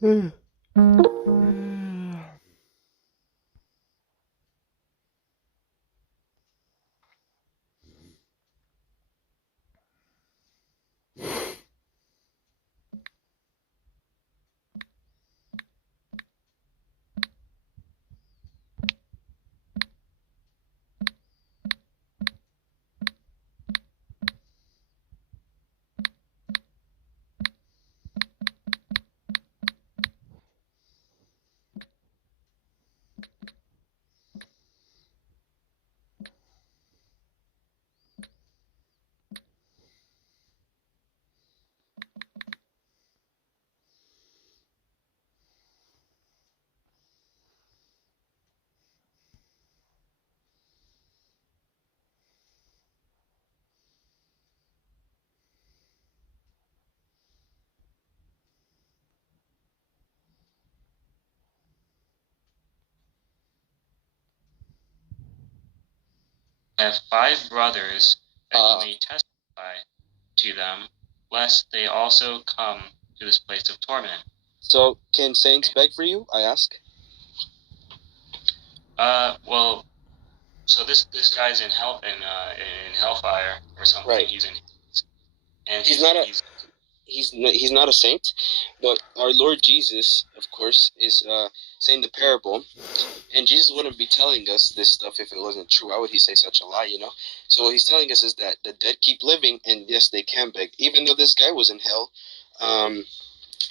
Hmm. I have five brothers, that you may testify to them, lest they also come to this place of torment. So, can saints beg for you, I ask? Well, so this guy's in hellfire or something. Right. He's not a saint, but our Lord Jesus, of course, is saying the parable, and Jesus wouldn't be telling us this stuff if it wasn't true. Why would he say such a lie, you know? So what he's telling us is that the dead keep living, and yes, they can beg, even though this guy was in hell.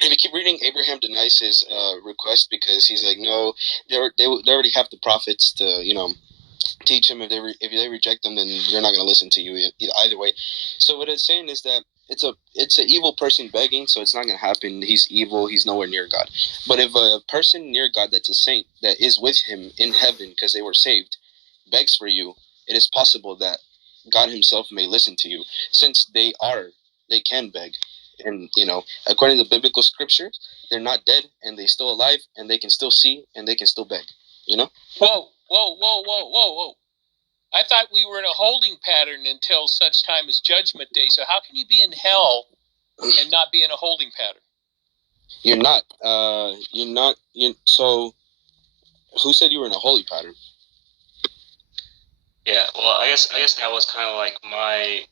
If you keep reading, Abraham denies his request because he's like, no, they already have the prophets to, teach him. If they reject them, then they're not going to listen to you either way. So what it's saying is that it's an evil person begging, so it's not going to happen. He's evil. He's nowhere near God. But if a person near God that's a saint that is with him in heaven because they were saved begs for you, it is possible that God Himself may listen to you, since they can beg, and according to biblical scripture, they're not dead and they still alive and they can still see and they can still beg. Whoa, whoa, whoa, whoa, whoa, whoa. I thought we were in a holding pattern until such time as Judgment Day. So how can you be in hell and not be in a holding pattern? You're not. You're not. So, who said you were in a holy pattern? Yeah. Well, I guess that was kind of like my.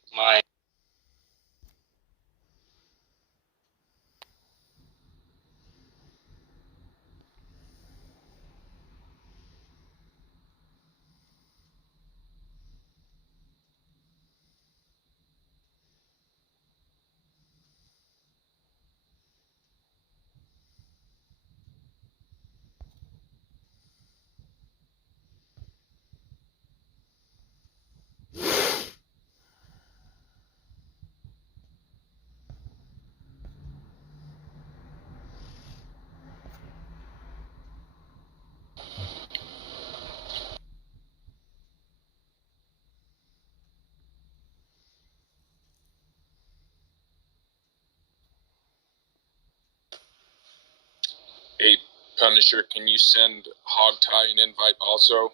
Hey, Punisher, can you send Hogtie an invite also?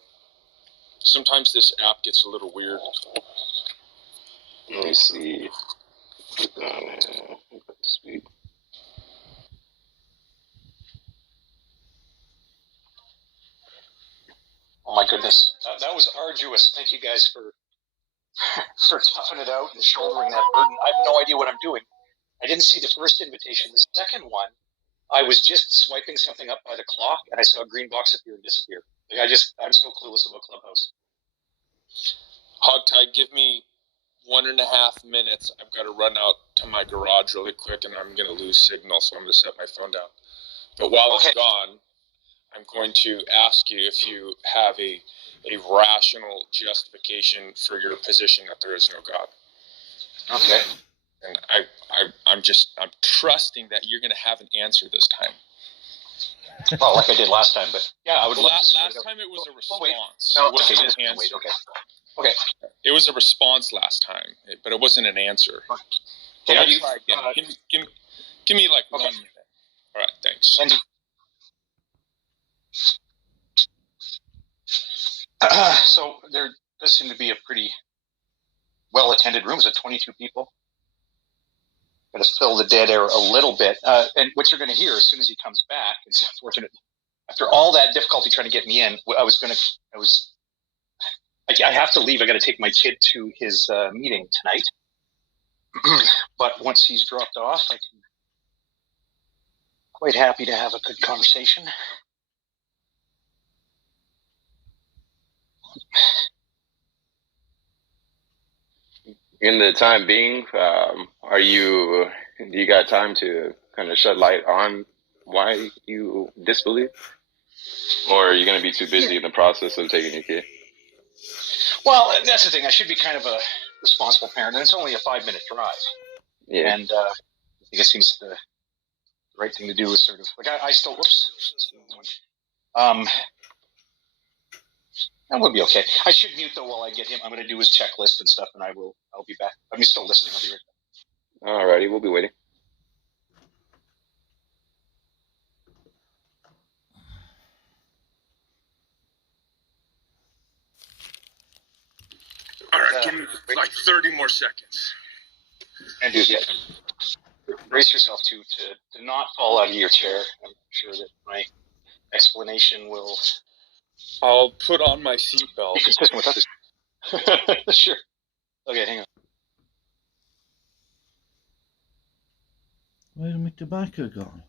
Sometimes this app gets a little weird. Let me see. Sweet. Oh my goodness, that was arduous. Thank you guys for toughing it out and shouldering that burden. I have no idea what I'm doing. I didn't see the first invitation. The second one, I was just swiping something up by the clock, and I saw a green box appear and disappear. I'm so clueless about Clubhouse. Hogtie, give me 1.5 minutes. I've got to run out to my garage really quick, and I'm going to lose signal, so I'm going to set my phone down. But while I'm gone, I'm going to ask you if you have a rational justification for your position that there is no God. Okay. And I'm trusting that you're going to have an answer this time. Well, like I did last time, but yeah, I would love to. Last time it was a response. No, it wasn't an answer. Wait, okay. It was a response last time, but it wasn't an answer. Okay, I'll try again. Give me like 1 minute. All right, thanks. So there does seem to be a pretty well-attended room. Is it 22 people? going to fill the dead air a little bit. And what you're going to hear as soon as he comes back is unfortunate. After all that difficulty trying to get me in, I have to leave. I got to take my kid to his meeting tonight. But once he's dropped off, I'm quite happy to have a good conversation. In the time being, do you got time to kind of shed light on why you disbelieve? Or are you going to be too busy in the process of taking your kid? Well, that's the thing. I should be kind of a responsible parent, and it's only a 5-minute drive. Yeah. And I think it seems the right thing to do is sort of like I still. Whoops. And we'll be okay. I should mute though while I get him. I'm going to do his checklist and stuff, and I'll be back. I'm still listening. I'll be right back. Alrighty, we'll be waiting. All right, give me like 30 more seconds. And do that. Brace yourself to not fall out of your chair. I'm sure that my explanation will. I'll put on my seatbelt. Be consistent with others. Sure. Okay, hang on. Where's my tobacco gone?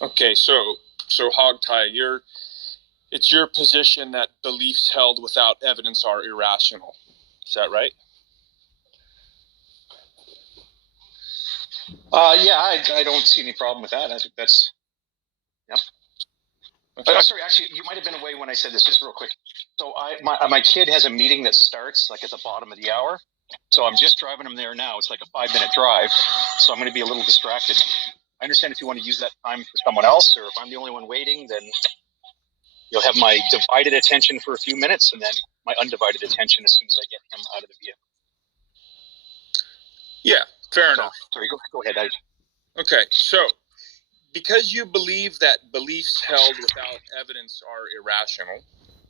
Okay, so Hogtie, it's your position that beliefs held without evidence are irrational. Is that right? Yeah, I don't see any problem with that. I think that's. Yep. Okay. Sorry, actually, you might have been away when I said this. Just real quick. So my kid has a meeting that starts like at the bottom of the hour. So I'm just driving him there now. It's like a 5-minute drive. So I'm going to be a little distracted. I understand if you want to use that time for someone else, or if I'm the only one waiting, then you'll have my divided attention for a few minutes, and then my undivided attention as soon as I get him out of the vehicle. Yeah, fair enough. Sorry, go ahead. Okay, so because you believe that beliefs held without evidence are irrational,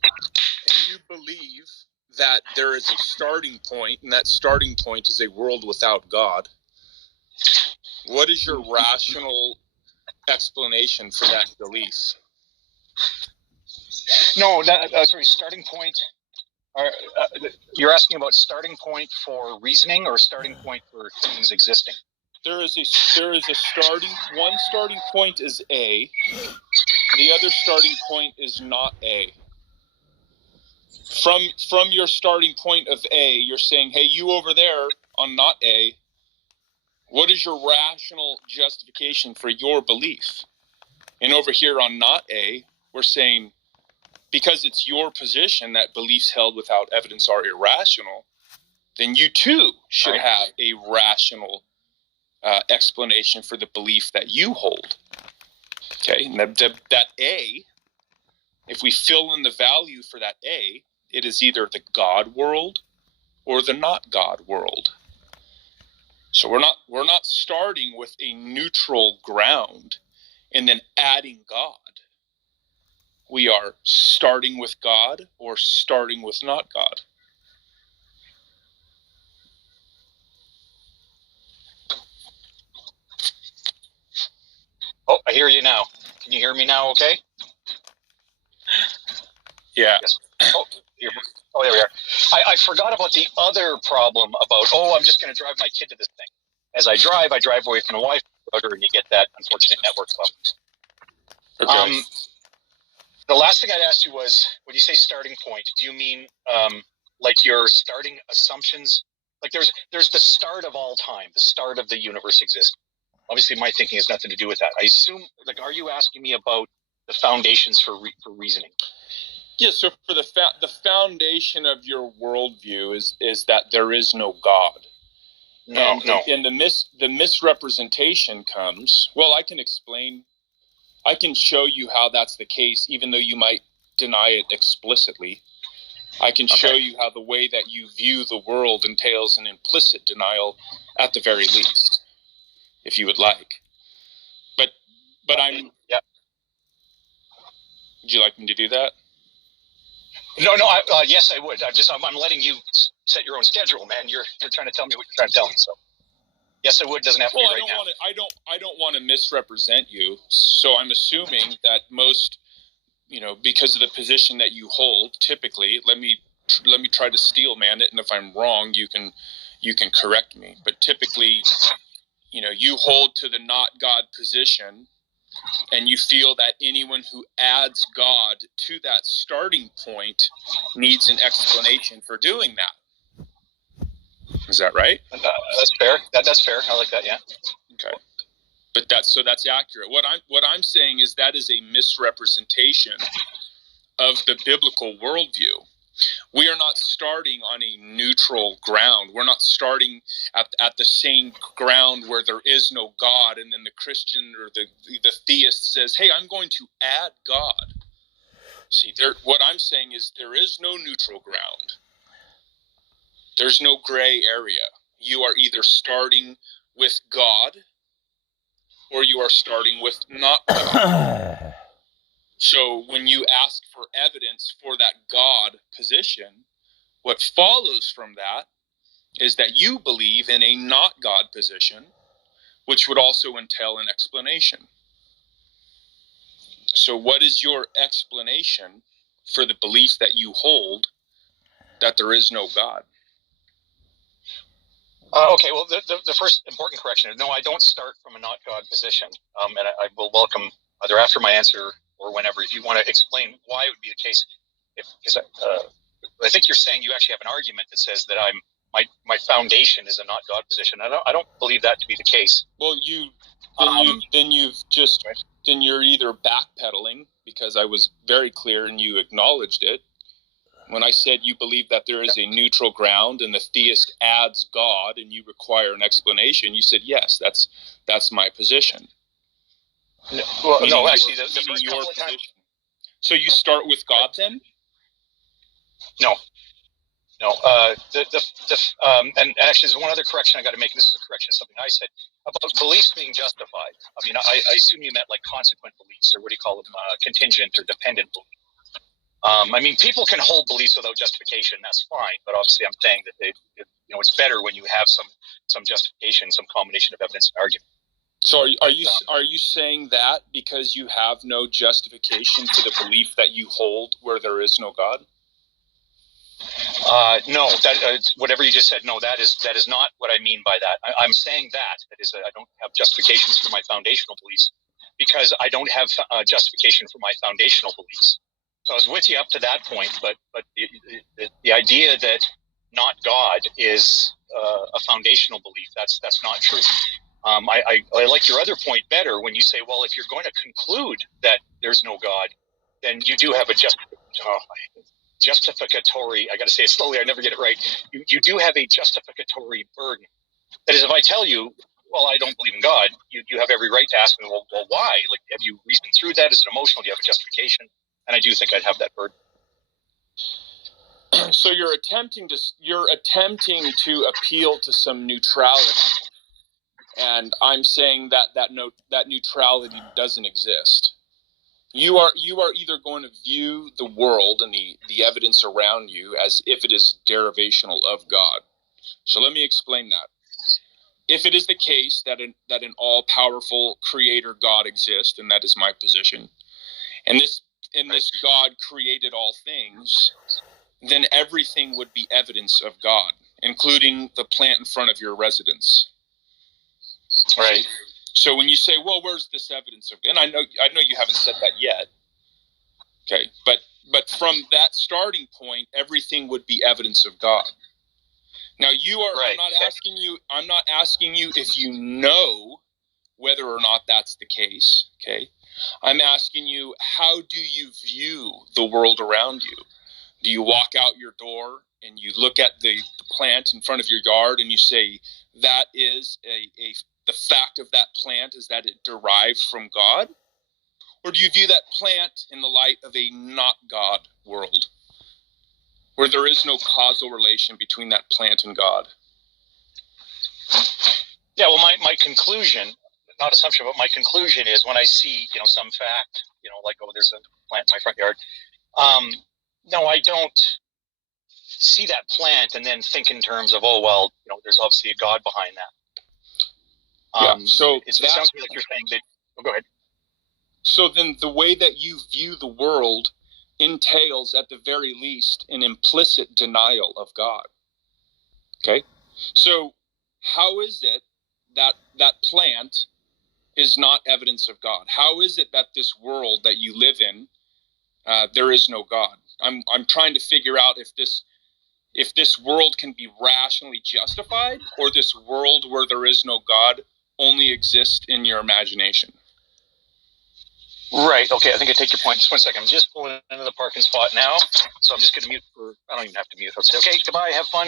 and you believe that there is a starting point, and that starting point is a world without God, what is your rational explanation for that belief? No, sorry, starting point. You're asking about starting point for reasoning or starting point for things existing? There is a starting. One starting point is A. The other starting point is not A. From your starting point of A, you're saying, hey, you over there on not A, what is your rational justification for your belief? And over here on not A, we're saying, because it's your position that beliefs held without evidence are irrational, then you too should have a rational explanation for the belief that you hold. Okay, and that A, if we fill in the value for that A, it is either the God world or the not God world. So we're not starting with a neutral ground and then adding God. We are starting with God or starting with not God. Oh, I hear you now. Can you hear me now? Okay. Yeah. Yes. Oh, there we are. I forgot about the other problem about, I'm just going to drive my kid to this thing. As I drive away from the Wi-Fi router, and you get that unfortunate network problem. Okay. The last thing I'd ask you was, when you say starting point, do you mean like your starting assumptions? Like there's the start of all time, the start of the universe existing. Obviously, my thinking has nothing to do with that. I assume, like, are you asking me about the foundations for reasoning? Yeah, so for the foundation of your worldview is that there is no God. No. And the misrepresentation comes. Well, I can show you how that's the case, even though you might deny it explicitly. I can show you how the way that you view the world entails an implicit denial at the very least, if you would like. But I'm... Yeah. Would you like me to do that? No. Yes, I would. I'm letting you set your own schedule, man. You're trying to tell me what you're trying to tell me. So, yes, I would. Doesn't have to be right now. I don't want to misrepresent you. So I'm assuming that most, because of the position that you hold, typically, let me try to steel man it, and if I'm wrong, you can correct me. But typically, you hold to the not God position, and you feel that anyone who adds God to that starting point needs an explanation for doing that. Is that right? That's fair. That's fair. I like that. Yeah. Okay. But that's accurate. What I'm saying is that is a misrepresentation of the biblical worldview. We are not starting on a neutral ground. We're not starting at the same ground where there is no God, and then the Christian or the theist says, "Hey, I'm going to add God." See, what I'm saying is there is no neutral ground. There's no gray area. You are either starting with God or you are starting with not God. So when you ask for evidence for that God position, what follows from that is that you believe in a not God position, which would also entail an explanation. So what is your explanation for the belief that you hold that there is no God? Okay, well, the first important correction is no, I don't start from a not God position. And I will welcome either after my answer or whenever, if you want to explain why it would be the case. Because I think you're saying you actually have an argument that says that my foundation is a not God position. I don't believe that to be the case. Well, then you're either backpedaling, because I was very clear and you acknowledged it. When I said you believe that there is a neutral ground and the theist adds God and you require an explanation, you said, yes, that's my position. No, actually, the first couple of times. So you start with God then? No. And actually, there's one other correction I got to make. This is a correction of something I said about beliefs being justified. I mean, I assume you meant like consequent beliefs, or what do you call them, contingent or dependent beliefs. I mean, people can hold beliefs without justification. That's fine, but obviously, I'm saying that it's better when you have some justification, some combination of evidence and argument. So are you saying that because you have no justification for the belief that you hold where there is no God? No, whatever you just said. No, that is not what I mean by that. I'm saying that is that I don't have justifications for my foundational beliefs because I don't have justification for my foundational beliefs. So I was with you up to that point, but the idea that not God is a foundational belief, that's not true. I like your other point better when you say, well, if you're going to conclude that there's no God, then you do have a justificatory, I got to say it slowly, I never get it right. You do have a justificatory burden. That is, if I tell you, well, I don't believe in God, you have every right to ask me, well, why? Like, have you reasoned through that? Is it emotional? Do you have a justification? And I do think I'd have that burden. So you're attempting to appeal to some neutrality, and I'm saying that neutrality doesn't exist. You are either going to view the world and the evidence around you as if it is derivational of God. So let me explain that. If it is the case that an all-powerful creator God exists, and that is my position, and this God created all things, then everything would be evidence of God, including the plant in front of your residence. Right. So when you say, well, where's this evidence of God? And I know you haven't said that yet. Okay, but from that starting point, everything would be evidence of God. Now you are. Right. I'm not asking you if you know whether or not that's the case. Okay, I'm asking you, how do you view the world around you? Do you walk out your door and you look at the plant in front of your yard and you say that is the fact of that plant is that it derived from God? Or do you view that plant in the light of a not God world, where there is no causal relation between that plant and God? Yeah, well, my conclusion, not assumption, but my conclusion is when I see, some fact, like, oh, there's a plant in my front yard. No, I don't see that plant and then think in terms of, oh, well, there's obviously a God behind that. So it sounds to me like you're saying that. Oh, go ahead. So then the way that you view the world entails, at the very least, an implicit denial of God. Okay? So how is it that that plant is not evidence of God? How is it that this world that you live in, there is no God? I'm trying to figure out if this world can be rationally justified, or this world where there is no God only exists in your imagination. Right. Okay. I think I take your point. Just 1 second. I'm just pulling into the parking spot now, so I'm just going to mute for. I don't even have to mute. I'll say, okay, goodbye. Have fun.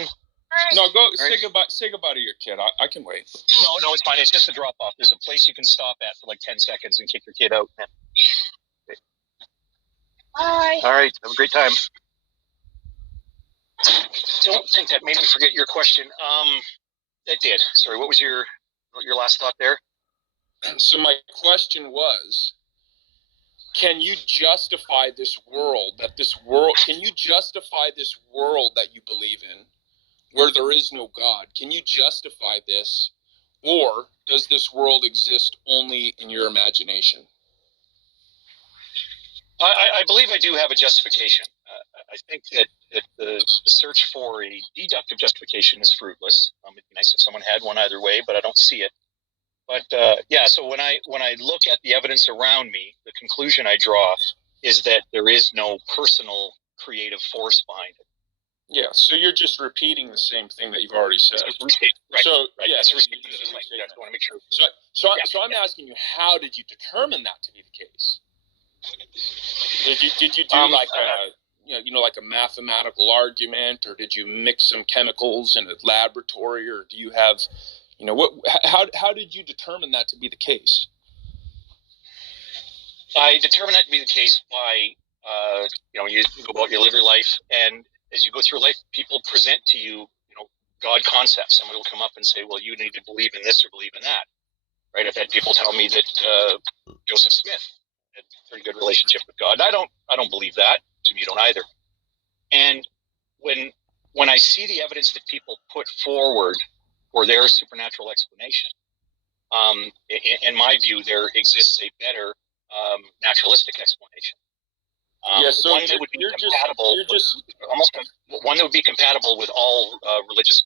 No, go All say right. goodbye. Say goodbye to your kid. I can wait. No, it's fine. It's just a drop off. There's a place you can stop at for like 10 seconds and kick your kid out. Okay. Bye. All right. Have a great time. Don't think that made me forget your question. It did. Sorry. What was your last thought there? So my question was, can you justify this world can you justify this world that you believe in where there is no God? Can you justify this, or does this world exist only in your imagination? I believe I do have a justification. I think that the search for a deductive justification is fruitless. It'd be nice if someone had one either way, but I don't see it. But yeah, so when I look at the evidence around me, the conclusion I draw is that there is no personal creative force behind it. Yeah, so you're just repeating the same thing that you've already said. Right. So right. yeah, That's so I want to make sure. So I'm asking you, how did you determine that to be the case? Did you do like a mathematical argument, or did you mix some chemicals in a laboratory, or do you have, how did you determine that to be the case? I determined that to be the case by, you go about, you live your life, and as you go through life, people present to you, God concepts. Somebody will come up and say, well, you need to believe in this or believe in that, right? I've had people tell me that Joseph Smith had a pretty good relationship with God. I don't believe that. To me, you don't either. And when I see the evidence that people put forward for their supernatural explanation, in my view, there exists a better naturalistic explanation. So one that would be compatible, one that would be compatible with all religious,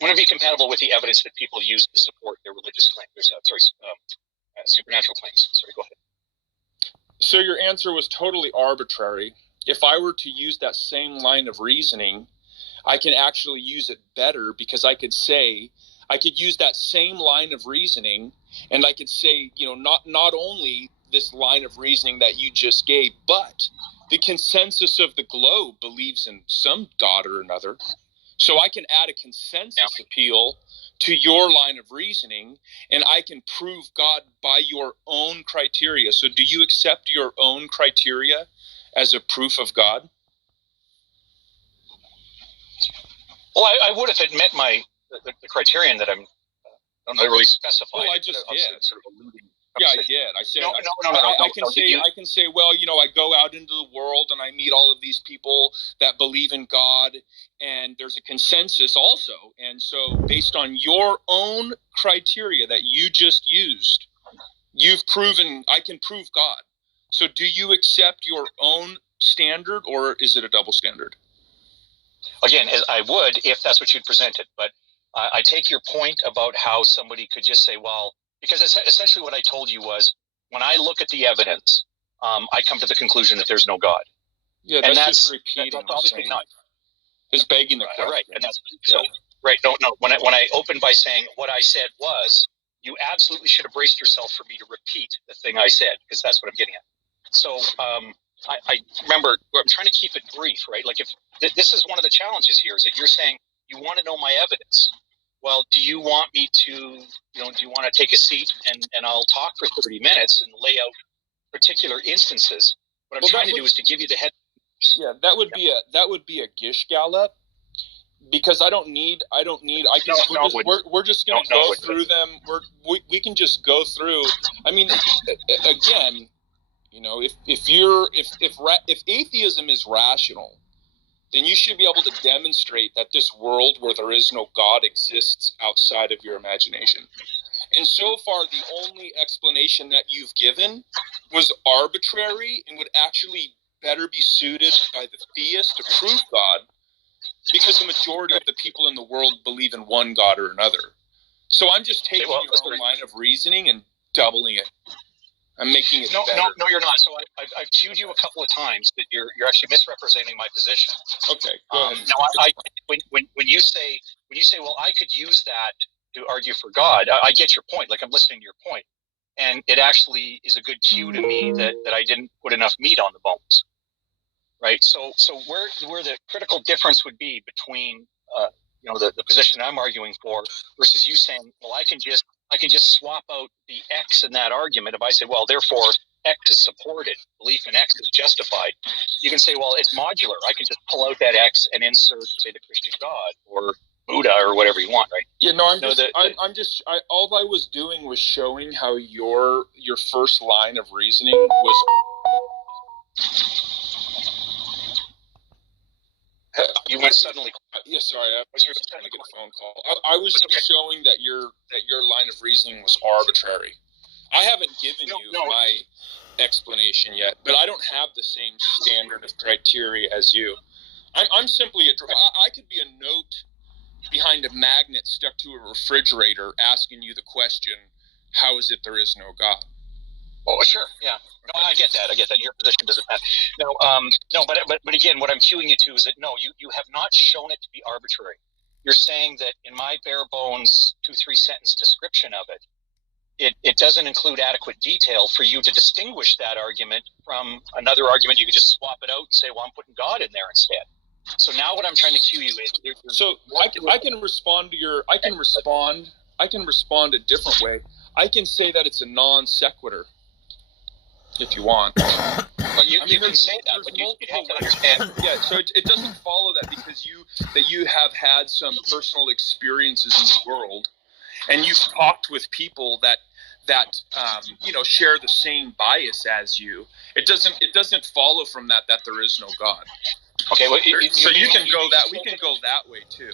one would be compatible with the evidence that people use to support their religious claims. Supernatural claims. Sorry, go ahead. So your answer was totally arbitrary. If I were to use that same line of reasoning, I can actually use it better, because I could use that same line of reasoning, and I could say, not only this line of reasoning that you just gave, but the consensus of the globe believes in some God or another. So I can add a consensus appeal to your line of reasoning, and I can prove God by your own criteria. So do you accept your own criteria as a proof of God? Well, I would if it met the criterion that I'm not really specified. Well, I just did. Sort of alluding. Yeah, I did. I said I can say, well, I go out into the world and I meet all of these people that believe in God, and there's a consensus also. And so based on your own criteria that you just used, you've proven I can prove God. So do you accept your own standard, or is it a double standard? Again, as I would if that's what you'd presented, but I take your point about how somebody could just say, well, because essentially what I told you was, when I look at the evidence, I come to the conclusion that there's no God. Yeah, and that's just repeating that's obviously not. It's begging the question. Right, and that's so. Right, no. When I opened by saying what I said was, you absolutely should have braced yourself for me to repeat the thing I said, because that's what I'm getting at. So I remember, I'm trying to keep it brief, right? Like, if this is one of the challenges here, is that you're saying you want to know my evidence. Well, do you want me to, do you want to take a seat and I'll talk for 30 minutes and lay out particular instances? What I'm trying to do is to give you the head. Yeah, that would be a Gish Gallop, because I can we're just going to go through them. We can just go through. I mean, again, if atheism is rational, then you should be able to demonstrate that this world where there is no God exists outside of your imagination. And so far, the only explanation that you've given was arbitrary and would actually better be suited by the theist to prove God, because the majority of the people in the world believe in one God or another. So I'm just taking your own line of reasoning and doubling it. I'm making it better. No, you're not. So I've cued you a couple of times that you're actually misrepresenting my position. Okay, go ahead. Now, when you say, well, I could use that to argue for God, I get your point. Like, I'm listening to your point, and it actually is a good cue to me that I didn't put enough meat on the bones, right? So where the critical difference would be between the position I'm arguing for versus you saying, well, I can just swap out the X in that argument. If I say, well, therefore X is supported, belief in X is justified, you can say, well, it's modular. I can just pull out that X and insert, say, the Christian God or Buddha or whatever you want, right? Yeah, no, all I was doing was showing how your first line of reasoning was. You went suddenly. Yeah, sorry, I was trying to get a phone call. I was showing that your line of reasoning was arbitrary. I haven't given you my explanation yet, but I don't have the same standard of criteria as you. I'm simply I could be a note behind a magnet stuck to a refrigerator asking you the question, how is it there is no God? Oh, sure, yeah. No, I get that. Your position doesn't matter. No, but again, what I'm cueing you to is that no, you have not shown it to be arbitrary. You're saying that in my bare bones 2-3 sentence description of it doesn't include adequate detail for you to distinguish that argument from another argument. You could just swap it out and say, well, I'm putting God in there instead. So now what I'm trying to cue you is. So I can respond to your. I can respond a different way. I can say that it's a non sequitur. If you want. Well, you can say that, but you have to understand. Yeah, so it doesn't follow that because you have had some personal experiences in the world, and you've talked with people that share the same bias as you. It doesn't follow from that there is no God. Okay, well, so you can go that. We can go that way too.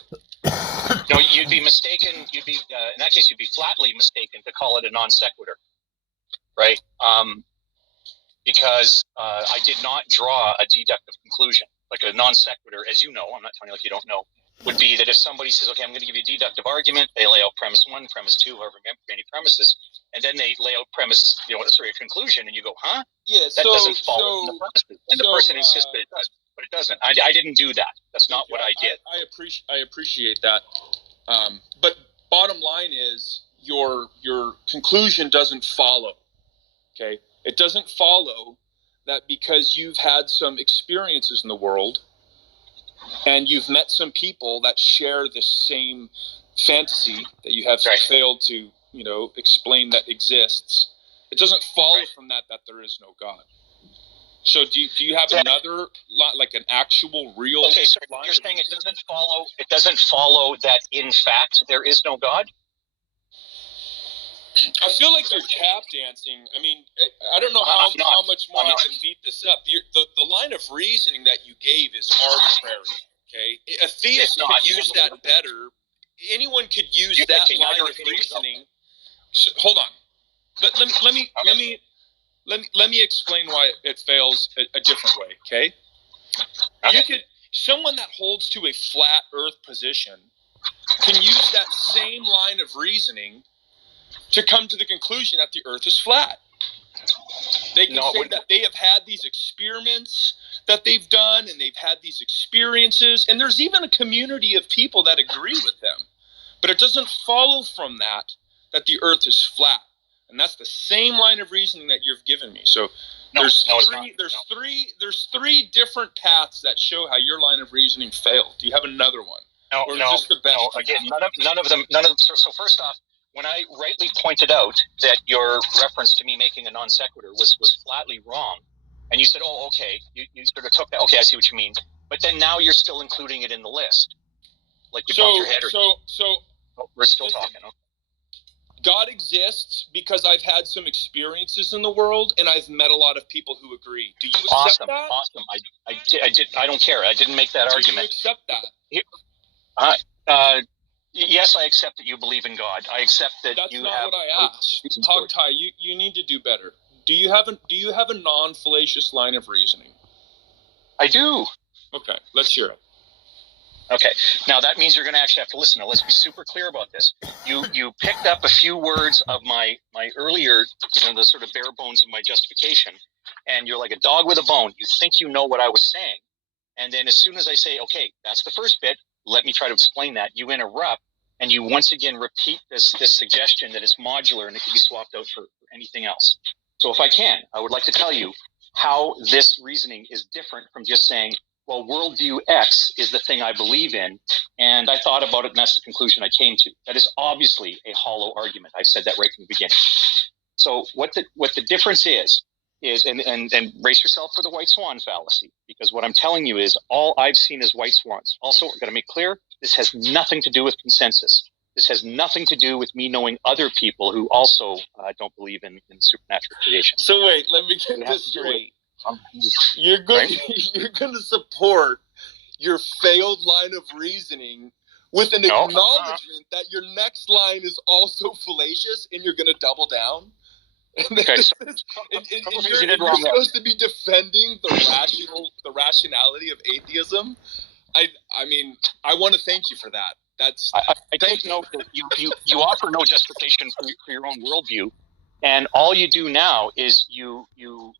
No, you'd be mistaken. You'd be in that case, you'd be flatly mistaken to call it a non sequitur, right? Because I did not draw a deductive conclusion. Like a non sequitur, as you know, I'm not telling you like you don't know, would be that if somebody says, okay, I'm going to give you a deductive argument, they lay out premise 1, premise 2, however many premises, and then they lay out premise, a conclusion, and you go, huh? Yeah, that doesn't follow from the premises. And the person insists that it does, but it doesn't. I didn't do that. That's not what I did. I appreciate that. But bottom line is your conclusion doesn't follow. Okay? It doesn't follow that because you've had some experiences in the world and you've met some people that share the same fantasy that you have failed to, explain that exists. It doesn't follow from that there is no God. So do you have another, like an actual real? Okay, so you're saying it doesn't follow that in fact there is no God? I feel like you're tap dancing. I mean, I don't know how much more I can beat this up. The line of reasoning that you gave is arbitrary. Okay, a theist could use that better. Anyone could use that line of reasoning. So, hold on. Let me explain why it fails a different way. Okay. Someone that holds to a flat Earth position can use that same line of reasoning to come to the conclusion that the Earth is flat. They can say that they have had these experiments that they've done, and they've had these experiences, and there's even a community of people that agree with them. But it doesn't follow from that the Earth is flat, and that's the same line of reasoning that you've given me. So there's three different paths that show how your line of reasoning failed. Do you have another one? Just the best? Again, none of them. So first off, when I rightly pointed out that your reference to me making a non sequitur was flatly wrong, And you said, oh, okay. You sort of took that. Okay, I see what you mean. But then now you're still including it in the list. Like you bumped your head or we're still talking. Okay. God exists because I've had some experiences in the world and I've met a lot of people who agree. Do you accept that? Awesome. I don't care. I didn't make that argument. Do you accept that? Yes, I accept that you believe in God. I accept that That's you not have. What I asked. Hogtie, you need to do better. Do you have a non-fallacious line of reasoning? I do. Okay, let's hear it. Okay, now that means you're going to actually have to listen. Now let's be super clear about this. You picked up a few words of my earlier, the sort of bare bones of my justification, and you're like a dog with a bone. You think you know what I was saying, and then as soon as I say, okay, that's the first bit, let me try to explain that, you interrupt, and you once again repeat this suggestion that it's modular and it can be swapped out for anything else. So if I can, I would like to tell you how this reasoning is different from just saying, well, worldview X is the thing I believe in, and I thought about it, and that's the conclusion I came to. That is obviously a hollow argument. I said that right from the beginning. So what the difference is and brace yourself for the white swan fallacy, because what I'm telling you is all I've seen is white swans. Also, I've got to make clear, this has nothing to do with consensus. This has nothing to do with me knowing other people who also don't believe in supernatural creation. So wait, let me get this straight. You're going to support your failed line of reasoning with an acknowledgement that your next line is also fallacious, and you're going to double down. Okay, so you're supposed to be defending the rationality of atheism. I mean, I want to thank you for that. I take note that you offer no justification for your own worldview. And all you do now is you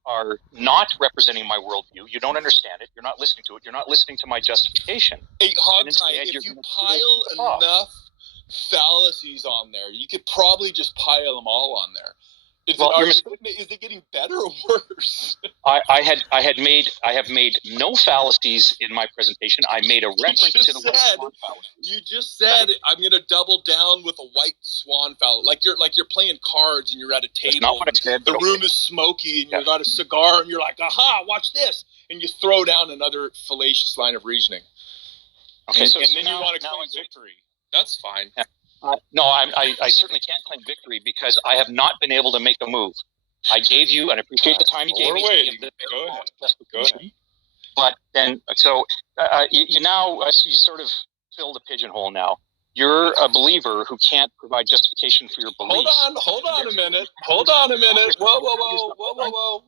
are not representing my worldview. You don't understand it. You're not listening to it. You're not listening to my justification. Hey, Hogtie, if you pile enough fallacies on there, you could probably just pile them all on there. Is it getting better or worse? I have made no fallacies in my presentation. I made a reference to the white swan fallacy. You just said I'm going to double down with a white swan fallacy, like you're playing cards and you're at a table. That's not what I said. The room is smoky and you got a cigar and you're like, aha, watch this, and you throw down another fallacious line of reasoning. Okay, and then you want to claim victory. That's fine. Yeah. No, I certainly can't claim victory because I have not been able to make a move. I gave you, and I appreciate the time you gave me. Go ahead. But then, so you sort of filled a pigeonhole now. You're a believer who can't provide justification for your beliefs. Hold on a minute. Whoa.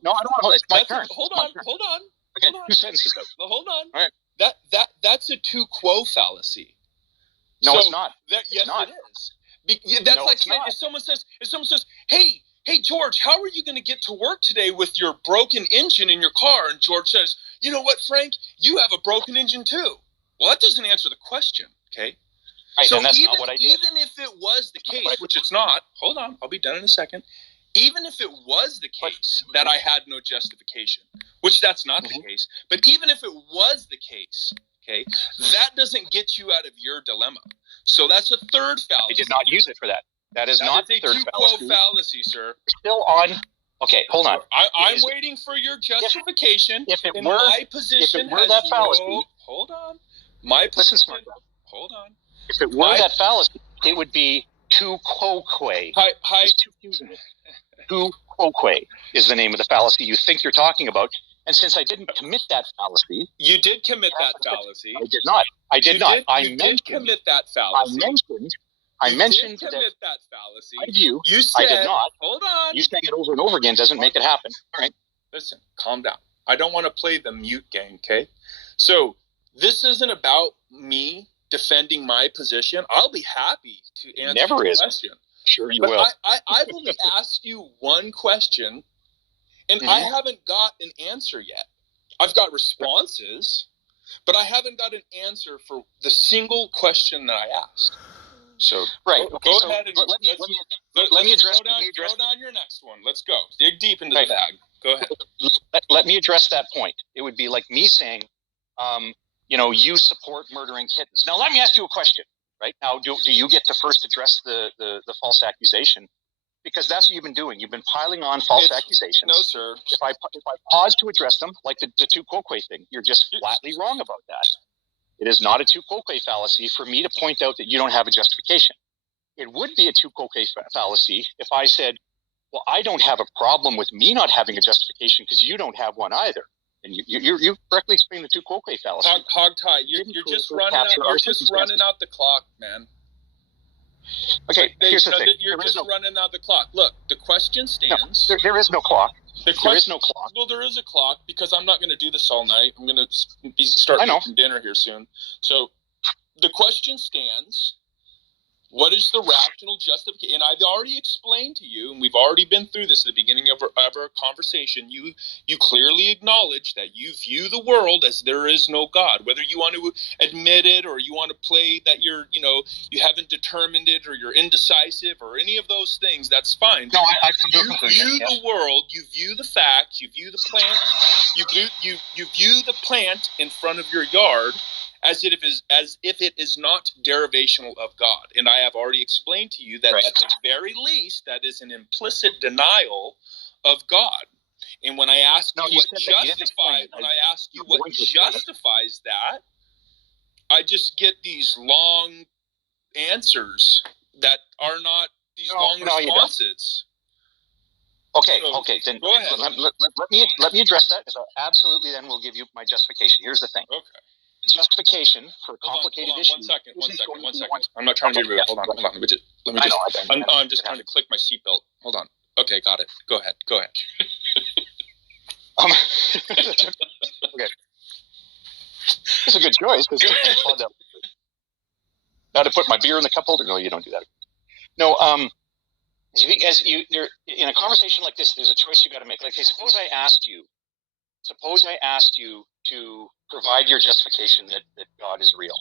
No, I don't want to. It's my turn. Hold on. Okay, 2 sentences ago. Well, hold on. All right. That's a tu quo fallacy. No, it's not. Yes, it is. That's like saying if someone says, hey, George, how are you going to get to work today with your broken engine in your car? And George says, you know what, Frank? You have a broken engine too. Well, that doesn't answer the question, okay? Right, so and that's not what I did. Even if it was the case, which it's not, hold on, I'll be done in a second. Even if it was the case that I had no justification, which that's not the case, but even if it was the case, okay, that doesn't get you out of your dilemma. So that's a third fallacy. I did not use it for that. That is not a third fallacy. Fallacy, sir. We're still on. Okay, hold on. I'm waiting for your justification. If it were my position, if it were that fallacy, hold on. My position. Hold on. If it were that fallacy, it would be tu quoque. Hi. Tu quoque is the name of the fallacy you think you're talking about. And since I didn't commit that fallacy, you did commit that fallacy. I did not. I did not. You did commit that fallacy. I mentioned that fallacy. You said, I did not. Hold on. You saying it over and over again doesn't make it happen. All right. Listen, calm down. I don't want to play the mute game, okay? So this isn't about me defending my position. I'll be happy to answer your question. Sure you will. I've only asked you one question, and I haven't got an answer yet. I've got responses, but I haven't got an answer for the single question that I asked. So go ahead and let me address. Throw down your next one. Let's go. Dig deep into the bag. Go ahead. Let me address that point. It would be like me saying, you support murdering kittens. Now, let me ask you a question. Right now, do you get to first address the false accusation? because that's what you've been doing. You've been piling on false accusations. No, sir. If I pause to address them, like the tu quoque thing, you're just flatly wrong about that. It is not a tu quoque fallacy for me to point out that you don't have a justification. It would be a tu quoque fallacy if I said, well, I don't have a problem with me not having a justification because you don't have one either. And you correctly explained the tu quoque fallacy. Hog tie, you're just running out. You're just running out the clock, man. Okay, here's the thing. You're just running out the clock. Look, the question stands. No, there is no clock. There is no clock. Well, there is a clock because I'm not going to do this all night. I'm going to start eating dinner here soon. So the question stands. What is the rational justification? And I've already explained to you, and we've already been through this at the beginning of our conversation. You clearly acknowledge that you view the world as there is no God. Whether you want to admit it or you want to play that you haven't determined it or you're indecisive or any of those things, that's fine. No, I view the world. You view the facts. You view the plant. You view the plant in front of your yard as if it is not derivational of God. And I have already explained to you that at the very least, that is an implicit denial of God. And when I ask you what justifies that, I just get these long answers that are not these long responses. Okay, So, okay. Then go ahead. Let me address that. Absolutely, then we'll give you my justification. Here's the thing. Okay. Justification for complicated issues. One second. I'm not trying to be rude. Hold on. Let me just. I'm just trying to click my seatbelt. Hold on. Okay, got it. Go ahead. Okay. It's a good choice. Now to put my beer in the cup holder. No, you don't do that. No. As you're in a conversation like this, there's a choice you got to make. Like, hey, suppose I asked you to provide your justification that God is real.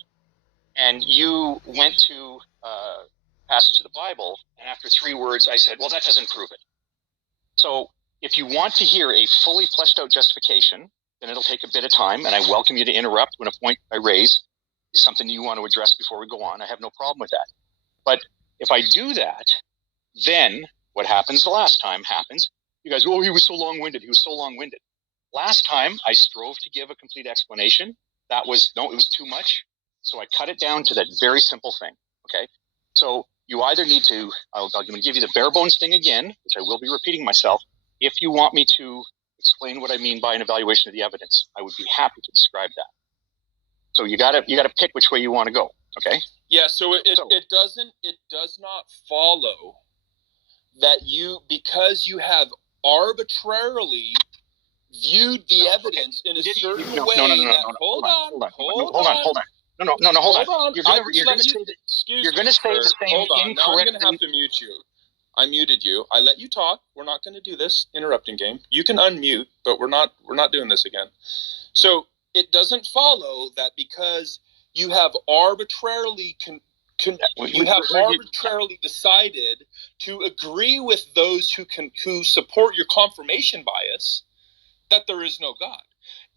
And you went to a passage of the Bible, and after 3 words, I said, well, that doesn't prove it. So if you want to hear a fully fleshed out justification, then it'll take a bit of time, and I welcome you to interrupt when a point I raise is something you want to address before we go on. I have no problem with that. But if I do that, then what happens the last time happens. You guys, he was so long-winded. Last time, I strove to give a complete explanation. It was too much. So I cut it down to that very simple thing, okay? So you either need to, I'm going to give you the bare bones thing again, which I will be repeating myself. If you want me to explain what I mean by an evaluation of the evidence, I would be happy to describe that. So you gotta pick which way you want to go, okay? Yeah, so it does not follow that because you have arbitrarily viewed the evidence in a certain way. Hold on. You're going to say the same incorrect. Now I'm going to have to mute you. I muted you. I let you talk. We're not going to do this interrupting game. You can unmute, but we're not doing this again. So it doesn't follow that because you have arbitrarily decided to agree with those who support your confirmation bias that there is no God.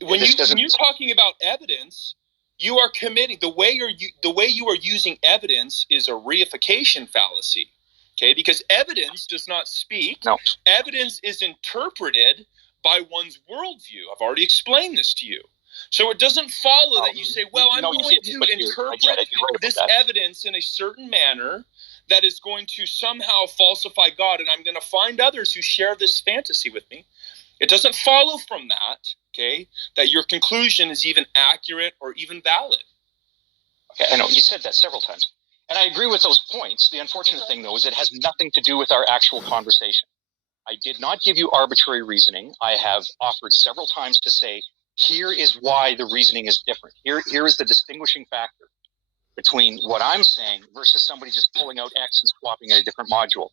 When you're talking about evidence, you are committing the way you are using evidence is a reification fallacy. Okay, because evidence does not speak. No. Evidence is interpreted by one's worldview. I've already explained this to you. So it doesn't follow that you say, well, I'm going to interpret this evidence in a certain manner that is going to somehow falsify God, and I'm going to find others who share this fantasy with me. It doesn't follow from that, okay, that your conclusion is even accurate or even valid. Okay, I know. You said that several times. And I agree with those points. The unfortunate thing, though, is it has nothing to do with our actual conversation. I did not give you arbitrary reasoning. I have offered several times to say, here is why the reasoning is different. Here is the distinguishing factor between what I'm saying versus somebody just pulling out X and swapping in a different module.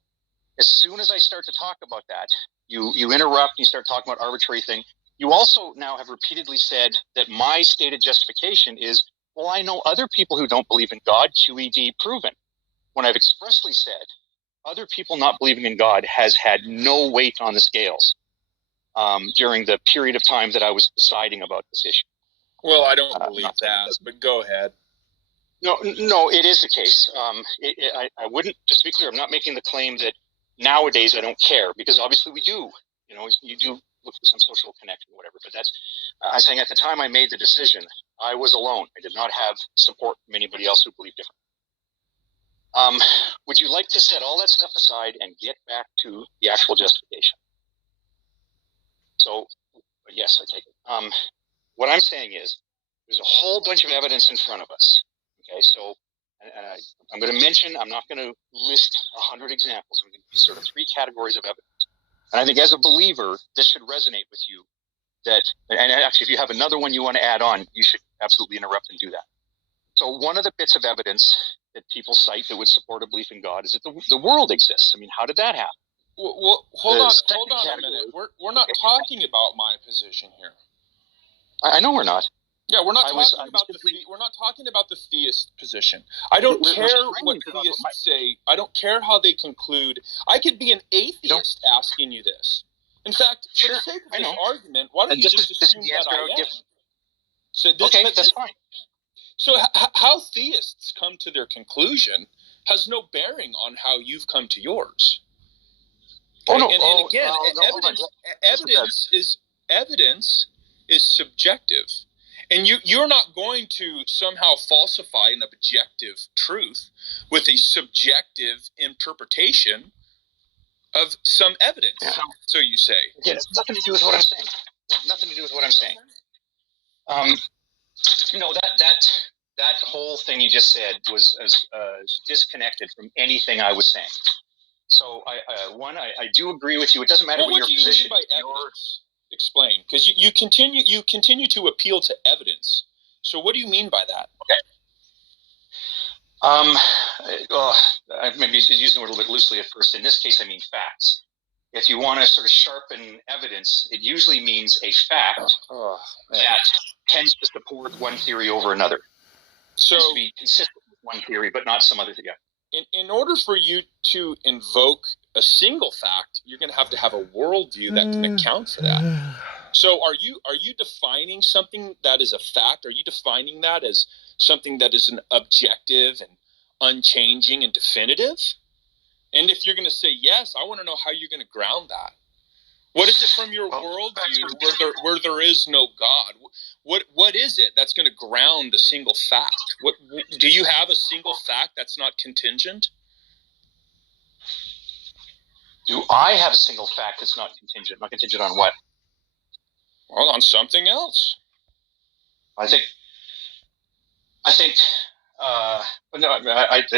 As soon as I start to talk about that, you interrupt and you start talking about arbitrary thing. You also now have repeatedly said that my stated justification is, well, I know other people who don't believe in God, QED proven. When I've expressly said other people not believing in God has had no weight on the scales during the period of time that I was deciding about this issue. Well, I don't believe that, but go ahead. No, it is the case. I wouldn't, just to be clear, I'm not making the claim that nowadays I don't care, because obviously we do. You know, you do look for some social connection, whatever. But that's, I'm saying at the time I made the decision, I was alone. I did not have support from anybody else who believed different. Would you like to set all that stuff aside and get back to the actual justification? So, yes, I take it. What I'm saying is, there's a whole bunch of evidence in front of us. Okay, so I'm going to mention, I'm not going to list 100 examples. I'm going to sort of 3 categories of evidence. And I think as a believer, this should resonate with you. That, and actually, if you have another one you want to add on, you should absolutely interrupt and do that. So one of the bits of evidence that people cite that would support a belief in God is that the world exists. I mean, how did that happen? Well, hold on a minute. We're not talking about my position here. I know we're not. Yeah, we're not talking about the theist position. I don't care what theists say. I don't care how they conclude. I could be an atheist asking you this. In fact, for the sake of this argument, why don't you just assume that I am? So that's fine. So how theists come to their conclusion has no bearing on how you've come to yours. And again, evidence is subjective. And you're not going to somehow falsify an objective truth with a subjective interpretation of some evidence, so you say. Yeah, it's nothing to do with what I'm saying. Nothing to do with what I'm saying. That whole thing you just said was disconnected from anything I was saying. So I do agree with you. It doesn't matter what your position is. What do you mean by evidence? Explain, because you continue to appeal to evidence. So what do you mean by that? Okay. Well, I maybe using the word a little bit loosely at first. In this case, I mean facts. If you want to sort of sharpen evidence, it usually means a fact that tends to support one theory over another. So tends to be consistent with one theory, but not some other theory. In order for you to invoke a single fact, you're going to have a worldview that can account for that. So are you defining something that is a fact? Are you defining that as something that is an objective and unchanging and definitive? And if you're going to say yes, I want to know how you're going to ground that. What is it from your worldview where there is no God? What is it that's going to ground a single fact? What do you have a single fact that's not contingent? Do I have a single fact that's not contingent? Not contingent on what? Well, on something else. I think.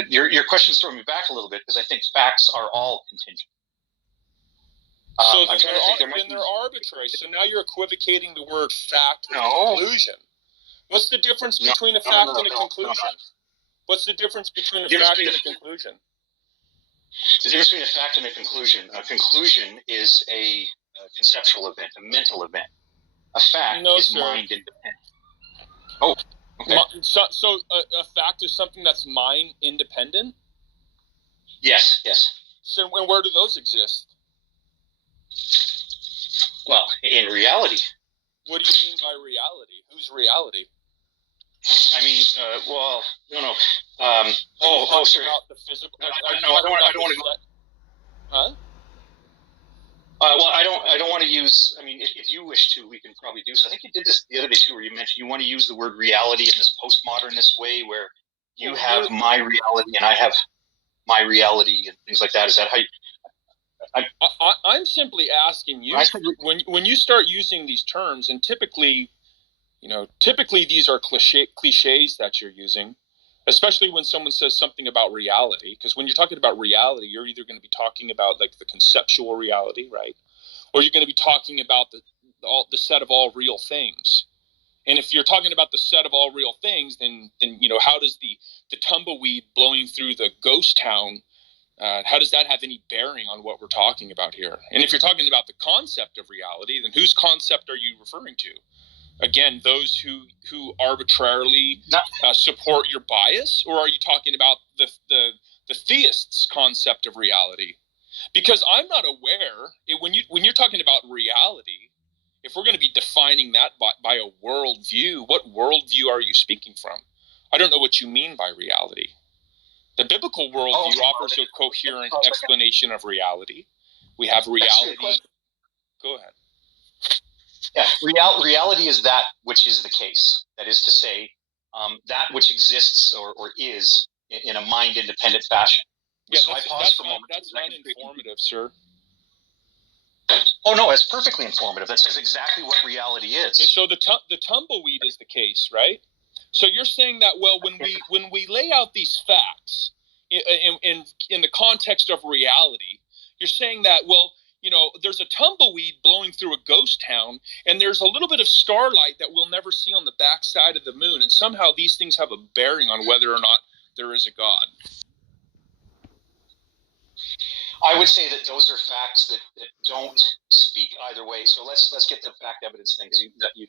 Your question's throwing me back a little bit, because I think facts are all contingent. So then they're arbitrary. So now you're equivocating the word fact with conclusion. What's the difference between a fact and a conclusion? What's the difference between a fact and a conclusion? The difference between a fact and a conclusion is a conceptual event, a mental event. A fact is mind independent. Oh, okay. So a fact is something that's mind independent? Yes. So where do those exist? Well, in reality. What do you mean by reality? Whose reality? I mean, no. Sorry. About the physical. I don't want to go. Huh? Well, I don't want to use. I mean, if you wish to, we can probably do so. I think you did this the other day too, where you mentioned you want to use the word reality in this postmodernist way, where you have my reality and I have my reality and things like that. Is that how you? I'm simply asking you, when you start using these terms, and typically these are cliches that you're using, especially when someone says something about reality, because when you're talking about reality, you're either going to be talking about like the conceptual reality, right? Or you're going to be talking about the set of all real things. And if you're talking about the set of all real things, then how does the tumbleweed blowing through the ghost town, how does that have any bearing on what we're talking about here? And if you're talking about the concept of reality, then whose concept are you referring to? Again, those who arbitrarily support your bias, or are you talking about the theist's concept of reality? Because I'm not aware, when you're talking about reality, if we're going to be defining that by a worldview, what worldview are you speaking from? I don't know what you mean by reality. The biblical worldview offers a coherent explanation of reality. We have reality. Go ahead. Yeah, reality is that which is the case. That is to say, that which exists or is in a mind-independent fashion. Yeah, that's uninformative, sir. Oh no, it's perfectly informative. That says exactly what reality is. Okay, so the tumbleweed is the case, right? So you're saying that, well, when we lay out these facts in the context of reality, you're saying that, well, you know, there's a tumbleweed blowing through a ghost town, and there's a little bit of starlight that we'll never see on the backside of the moon, and somehow these things have a bearing on whether or not there is a God. I would say that those are facts that don't speak either way. So let's get the fact evidence thing, because you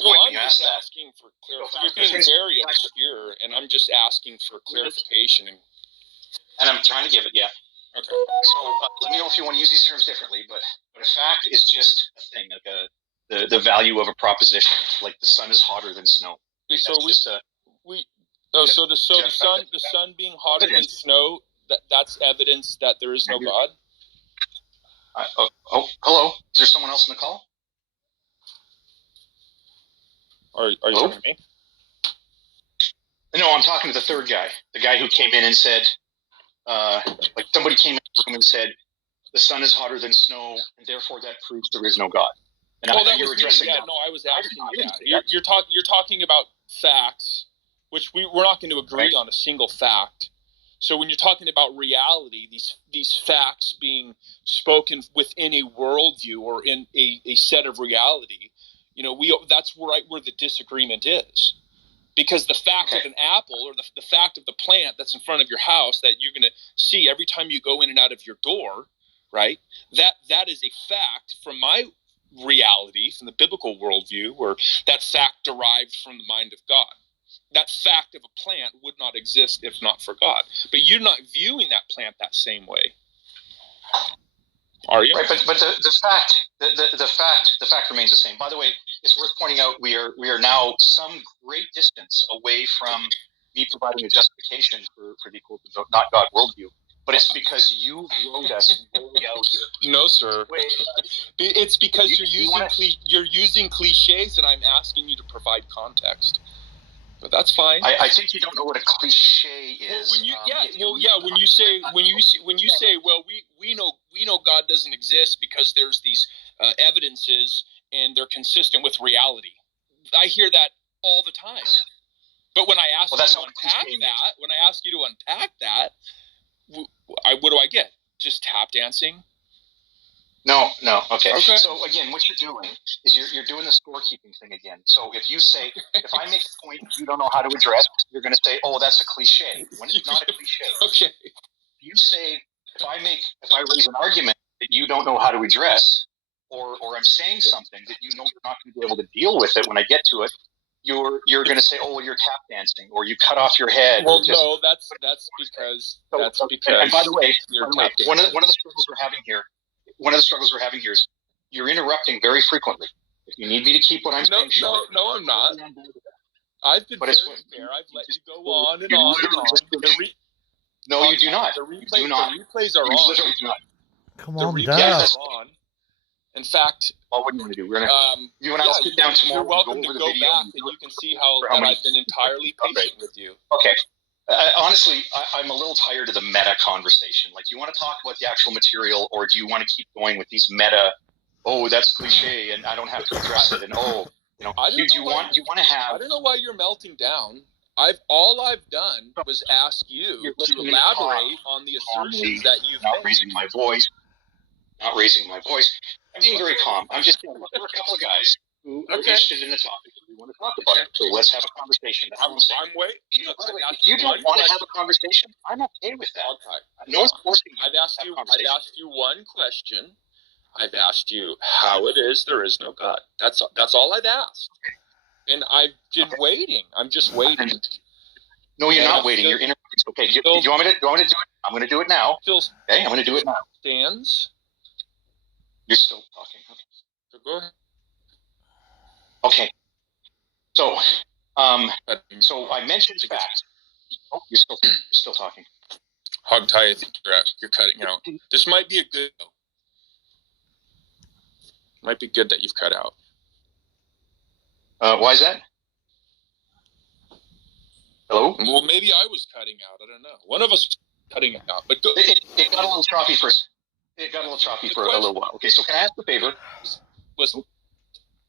well, I'm just asking for clarification. You're being very obscure, and I'm just asking for clarification. And I'm trying to give it, yeah. Okay. So let me know if you want to use these terms differently, but a fact is just a thing, like the value of a proposition, like the sun is hotter than snow. Okay, so the sun being hotter than snow, that's evidence that there is no God? Hello? Is there someone else on the call? Are you talking to me? No, I'm talking to the third guy. The guy who came in and said, like somebody came in the room and said, the sun is hotter than snow, and therefore that proves there is no God. And that was addressing that. No, I was asking you that. You're talking about facts, which we're not going to agree on a single fact. So when you're talking about reality, these facts being spoken within a worldview or in a set of reality, you know, that's right where the disagreement is. Because the fact of an apple or the fact of the plant that's in front of your house that you're going to see every time you go in and out of your door, right? That is a fact from my reality, from the biblical worldview, or that fact derived from the mind of God. That fact of a plant would not exist if not for God. But you're not viewing that plant that same way, are you? Right, but the fact remains the same. By the way, it's worth pointing out we are now some great distance away from me providing a justification for the not God worldview. But it's because you wrote us way out here. No, sir. It's because you're using cliches, and I'm asking you to provide context. But that's fine. I think you don't know what a cliche is. When you say, well, we know God doesn't exist because there's these evidences and they're consistent with reality. I hear that all the time. But when I ask you to unpack that, what do I get? Just tap dancing? No. Okay. So again, what you're doing is you're doing the scorekeeping thing again. So if you say, if I make a point you don't know how to address, you're going to say, oh, that's a cliche. When it's not a cliche. Okay. You say, if I raise an argument that you don't know how to address, or I'm saying something that you know you're not going to be able to deal with it when I get to it, you're going to say, oh, well, you're tap dancing, or you cut off your head. Well, no, that's because. And by the way, one of the struggles we're having here is you're interrupting very frequently. If you need me to keep what I'm saying short. No, I'm not. I've been very fair. I've let you go on and on and on. No, you do not. The replays are on. Come on, the replays are on. In fact, what do you want to do? We're gonna. You and I'll sit down tomorrow. You're welcome to go back, and you can see how I've been entirely patient with you. Okay. Honestly, I'm a little tired of the meta conversation. Like, you want to talk about the actual material, or do you want to keep going with these meta? Oh, that's cliche, and I don't have to address it. And do you want to have? I don't know why you're melting down. All I've done was ask you to elaborate on the assertions that you've made. Not raising my voice. I'm being very calm. I'm just saying, there are a couple of guys who are interested in the topic and we want to talk about it. So let's have a conversation. That's what I'm saying. If you don't want to have a conversation, I'm okay with that. Okay. No one's forcing you. I've asked you one question. I've asked you how it is there is no God. That's all I've asked. And I've been waiting. I'm just waiting. No, you're not waiting. You're interrupting. Okay. Do you want me to do it? I'm going to do it now. Okay, I'm going to do it now. Stands. You're still talking. Okay. So go ahead. Okay. So I mentioned facts. Oh, you're still talking. Hog tie, I think you're cutting out. This might be a good. Might be good that you've cut out. Why is that? Hello? Well, maybe I was cutting out. I don't know. One of us cutting out. But go. It got a little choppy for. It got a little choppy for a little while. Okay, so can I ask a favor? Was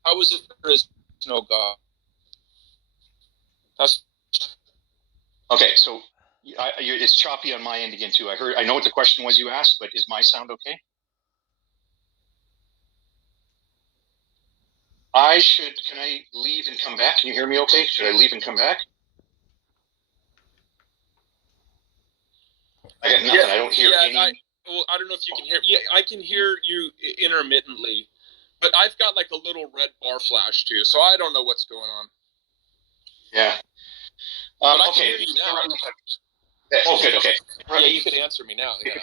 how is it there is no God? That's okay. So it's choppy on my end again too. I know what the question was you asked, but is my sound okay? Can I leave and come back? Can you hear me okay? Should I leave and come back? I got nothing. I don't hear any. I don't know if you can hear. Yeah, I can hear you intermittently, but I've got like a little red bar flash too, so I don't know what's going on. Yeah. But I okay. can hear you now. Oh, good. Okay. Yeah, you could answer me now. Yeah.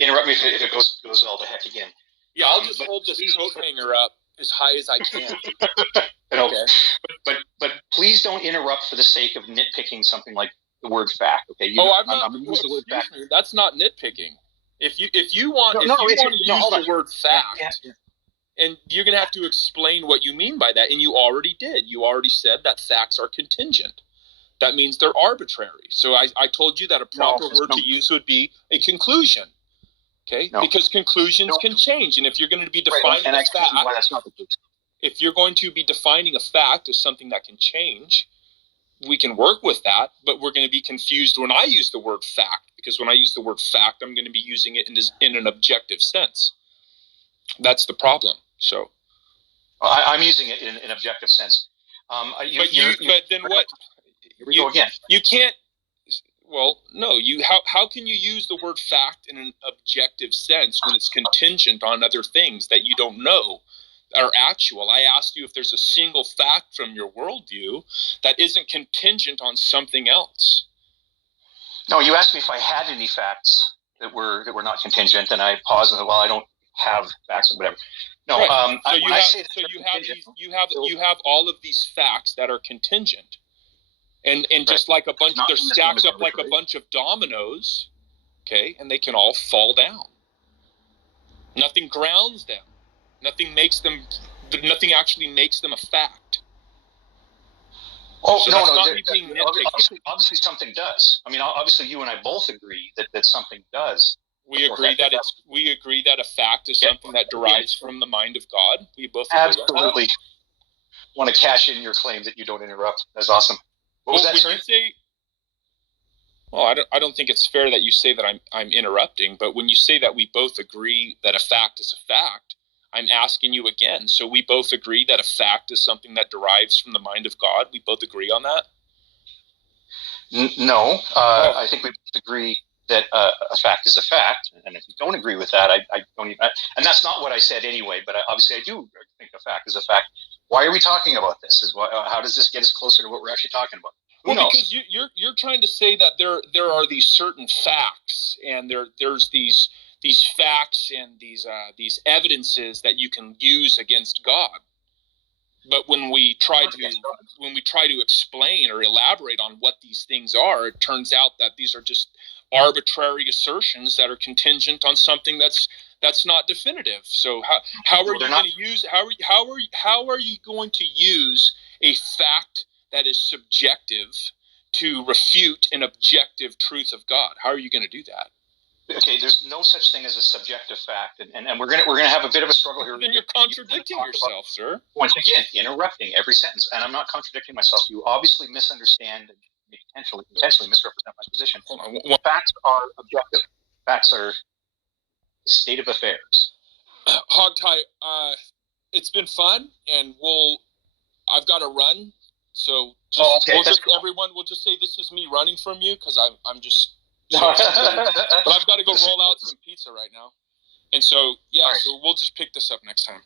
Interrupt me if it goes all the heck again. Yeah, I'll just hold this coat hanger up as high as I can. Okay. But please don't interrupt for the sake of nitpicking something like the word fact. Okay. I'm going to use the word fact. That's not nitpicking. If you want to use the word fact, and you're going to have to explain what you mean by that, and you already did. You already said that facts are contingent. That means they're arbitrary. So I told you that a proper word to use would be a conclusion. Okay? No. Because conclusions can change. And if you're going to be defining a fact, why that's not the case. If you're going to be defining a fact as something that can change, we can work with that, but we're going to be confused when I use the word fact, because when I use the word fact, I'm going to be using it in an objective sense. That's the problem. So I'm using it in an objective sense. But then what? Here we go again. You can't. Well, no. How can you use the word fact in an objective sense when it's contingent on other things that you don't know are actual? I asked you if there's a single fact from your worldview that isn't contingent on something else. No, you asked me if I had any facts that were not contingent, and I paused and said, "Well, I don't have facts or whatever." No, right. You have all of these facts that are contingent. And just like a bunch, they're stacked up like a bunch of dominoes, okay, and they can all fall down. Nothing grounds them. Nothing actually makes them a fact. Oh, so obviously something does. I mean, obviously you and I both agree that something does. We agree that a fact is something that derives from the mind of God. We both agree absolutely want to cash in your claim that you don't interrupt. That's awesome. What was that, sir? Well, I don't think it's fair that you say that I'm interrupting, but when you say that we both agree that a fact is a fact, I'm asking you again. So we both agree that a fact is something that derives from the mind of God. We both agree on that? No. I think we both agree that a fact is a fact. And if you don't agree with that, I don't even. And that's not what I said anyway, but obviously I do think a fact is a fact. Why are we talking about this? How does this get us closer to what we're actually talking about? Who knows? Because you're trying to say that there are these certain facts, and there's these facts and these evidences that you can use against God. But when we try to explain or elaborate on what these things are, it turns out that these are just arbitrary assertions that are contingent on something that's not definitive. So how are you going to use a fact that is subjective to refute an objective truth of God? How are you going to do that? Okay, there's no such thing as a subjective fact, and we're gonna have a bit of a struggle here. Then you're contradicting yourself, sir. Once again, interrupting every sentence, and I'm not contradicting myself. You obviously misunderstand and intentionally misrepresent my position. Facts are objective. Facts are the state of affairs. Hogtie, it's been fun, and I've got to run, so we'll just say this is me running from you because I'm just. But I've got to go roll out some pizza right now, and so so we'll just pick this up next time.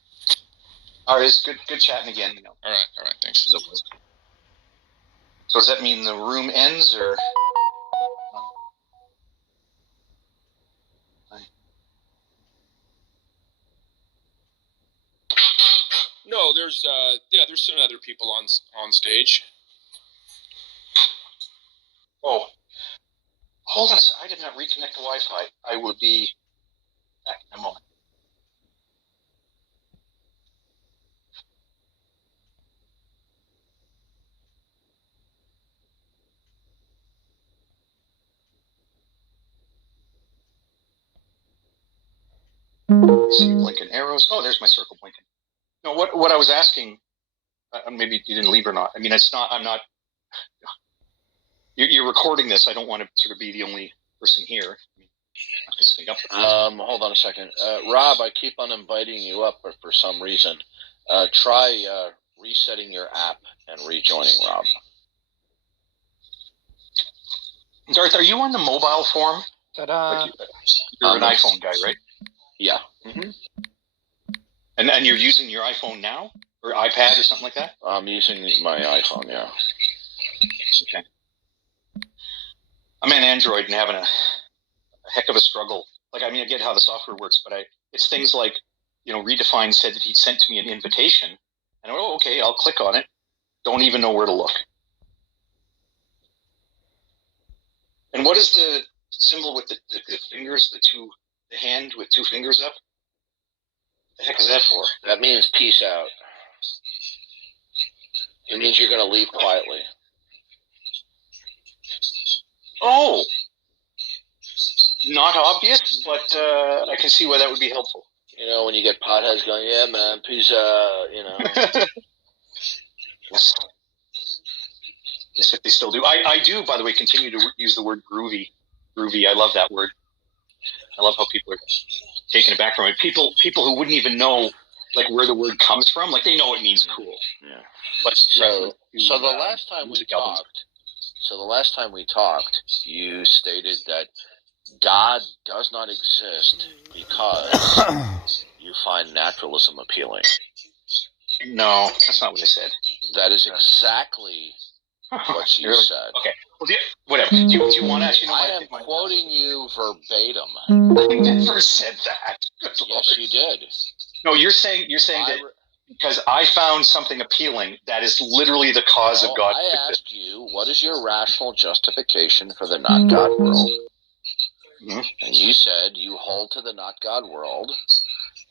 All right, it's good chatting again. All right, thanks. So does that mean the room ends, or? No, there's some other people on stage. Oh, Hold on a second. I did not reconnect the Wi-Fi. I will be back in a moment. See, blinking arrows. Oh, there's my circle blinking. No, what I was asking, maybe you didn't leave or not. I mean, it's not. I'm not. You're recording this. I don't want to sort of be the only person here. Hold on a second. Rob, I keep on inviting you up, but for some reason, try resetting your app and rejoining, Rob. Darth, are you on the mobile form? Ta-da! You're an iPhone guy, right? Yeah. Mm-hmm. And you're using your iPhone now? Or iPad or something like that? I'm using my iPhone, yeah. Okay. I'm an Android and having a heck of a struggle. Like, I mean, I get how the software works, but it's things like, Redefine said that he'd sent to me an invitation. And I went, oh, okay, I'll click on it. Don't even know where to look. And what is the symbol with the fingers, the hand with two fingers up? The heck is that for? That means peace out. It means you're going to leave quietly. Oh! Not obvious, but I can see why that would be helpful. You know, when you get potheads going, yeah, man, peace out, Yes. Yes, if they still do. I do, by the way, continue to use the word groovy. Groovy, I love that word. I love how people are taken aback from it. People who wouldn't even know, like, where the word comes from, like, they know it means cool. Yeah. But so the last time we talked, you stated that God does not exist because you find naturalism appealing. No, that's not what I said. That is exactly what you said. Okay. Well, whatever. Do you want to actually know? I am quoting you verbatim. I never said that. Yes, you did. No, you're saying that because I found something appealing, that is literally the cause of God. I asked you, what is your rational justification for the not God world? Mm-hmm. And you said you hold to the not God world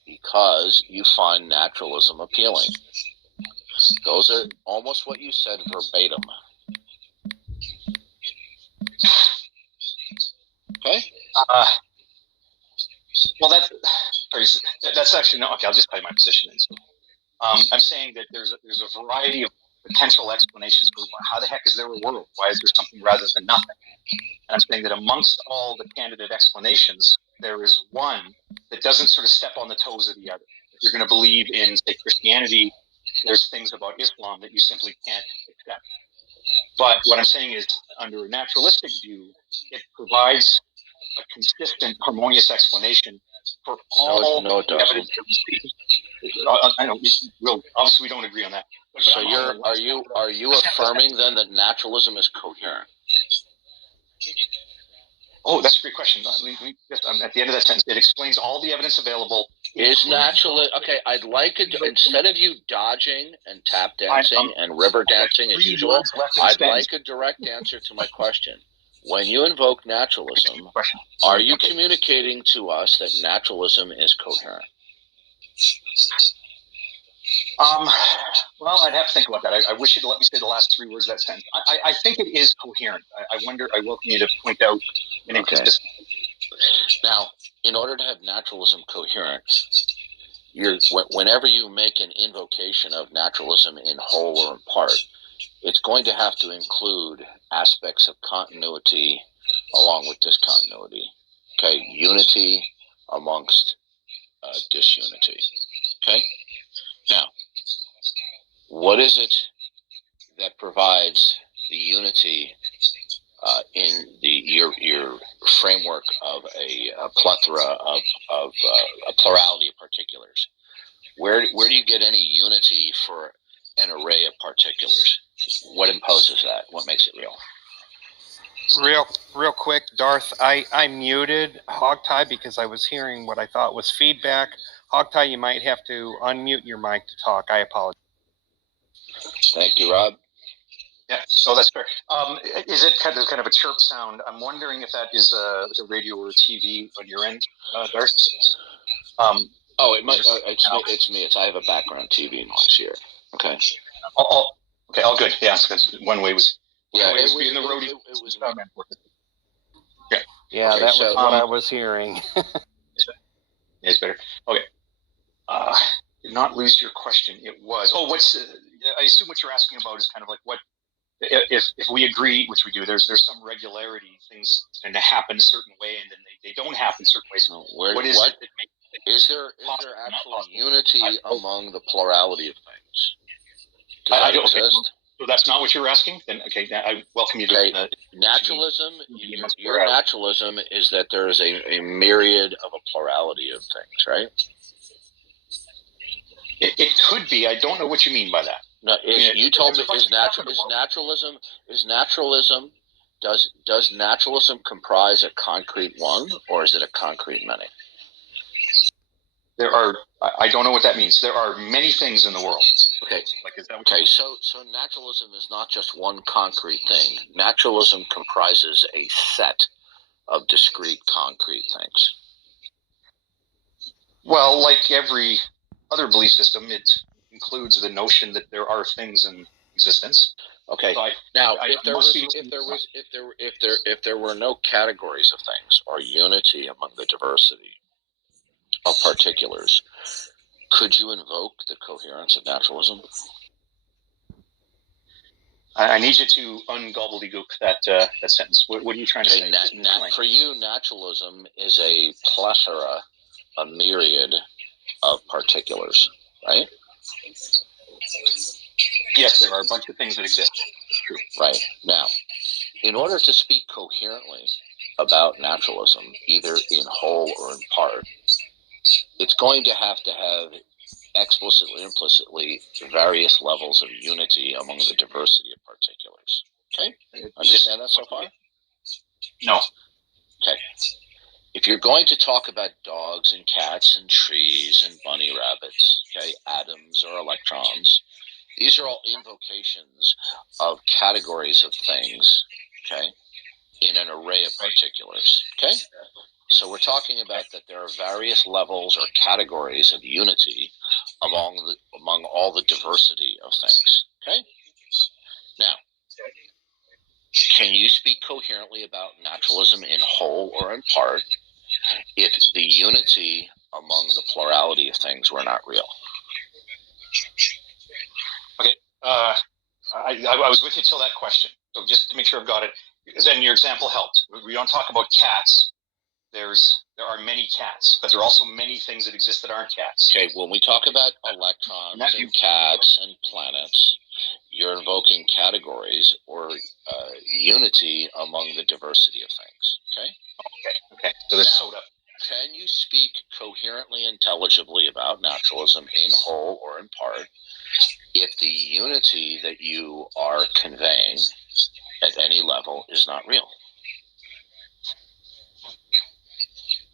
because you find naturalism appealing. Those are almost what you said verbatim. Okay? Well, that's actually not okay. I'll just tell you my position. I'm saying that there's a variety of potential explanations for how the heck is there a world? Why is there something rather than nothing? And I'm saying that amongst all the candidate explanations, there is one that doesn't sort of step on the toes of the other. If you're going to believe in, say, Christianity, there's things about Islam that you simply can't accept. But what I'm saying is, under a naturalistic view, it provides a consistent, harmonious explanation for all the evidence that we see. I know. Obviously, we don't agree on that. But so are you affirming then that naturalism is coherent? Oh, that's a great question. At the end of that sentence, it explains all the evidence available. Is naturalism okay? I'd like it instead of you dodging and tap dancing and river dancing as usual. I'd like a direct answer to my question. When you invoke naturalism, are you communicating to us that naturalism is coherent? Well, I'd have to think about that. I wish you'd let me say the last three words of that sentence. I think it is coherent. I welcome you to point out an inconsistency. Now, in order to have naturalism coherent, whenever you make an invocation of naturalism in whole or in part, it's going to have to include aspects of continuity along with discontinuity. Okay, unity amongst disunity. Okay? Now, what is it that provides the unity in your framework of a plethora of a plurality of particulars? Where do you get any unity for an array of particulars? What imposes that? What makes it real? Real quick, Darth, I muted Hogtie because I was hearing what I thought was feedback. Hogtie, you might have to unmute your mic to talk. I apologize. Thank you, Rob. Yeah, no, that's fair. Is it kind of a chirp sound? I'm wondering if that is a radio or a TV on your end, Darth. Oh, it might. It's me. I have a background TV noise here. Okay. Okay, all good. Yeah, because one way was being the roadie. It was. Yeah, okay, that was what I was hearing. It's better. Okay. Did not lose your question. It was. I assume what you're asking about is kind of like what if we agree, which we do. There's some regularity. Things tend to happen a certain way, and then they don't happen certain ways. No, is there actual unity among the plurality of things? I don't. Okay, so that's not what you're asking. Then okay, I welcome you to naturalism. Your naturalism is that there is a myriad of a plurality of things, right? It could be. I don't know what you mean by that. No, you told me is naturalism. Does naturalism comprise a concrete one, or is it a concrete many? I don't know what that means. There are many things in the world. Okay. So naturalism is not just one concrete thing. Naturalism comprises a set of discrete concrete things. Well, like every other belief system, it includes the notion that there are things in existence. Okay. So if there were no categories of things or unity among the diversity of particulars, could you invoke the coherence of naturalism? I need you to ungobbledygook that sentence. What are you trying to say? For you, naturalism is a plethora, a myriad of particulars, right? Yes, there are a bunch of things that exist. That's true. Right. Now, in order to speak coherently about naturalism, either in whole or in part, it's going to have explicitly or implicitly various levels of unity among the diversity of particulars. Okay? Understand that so far? No. Okay. If you're going to talk about dogs and cats and trees and bunny rabbits, okay, atoms or electrons, these are all invocations of categories of things, okay, in an array of particulars, okay? So we're talking about that there are various levels or categories of unity among all the diversity of things, okay? Now, can you speak coherently about naturalism in whole or in part if the unity among the plurality of things were not real? Okay. I was with you till that question. So just to make sure I've got it, because then your example helped. We don't talk about cats. There are many cats, but there are also many things that exist that aren't cats. Okay, when we talk about electrons and cats and planets, you're invoking categories or unity among the diversity of things. Okay. So that's soda. Can you speak coherently, intelligibly about naturalism in whole or in part if the unity that you are conveying at any level is not real?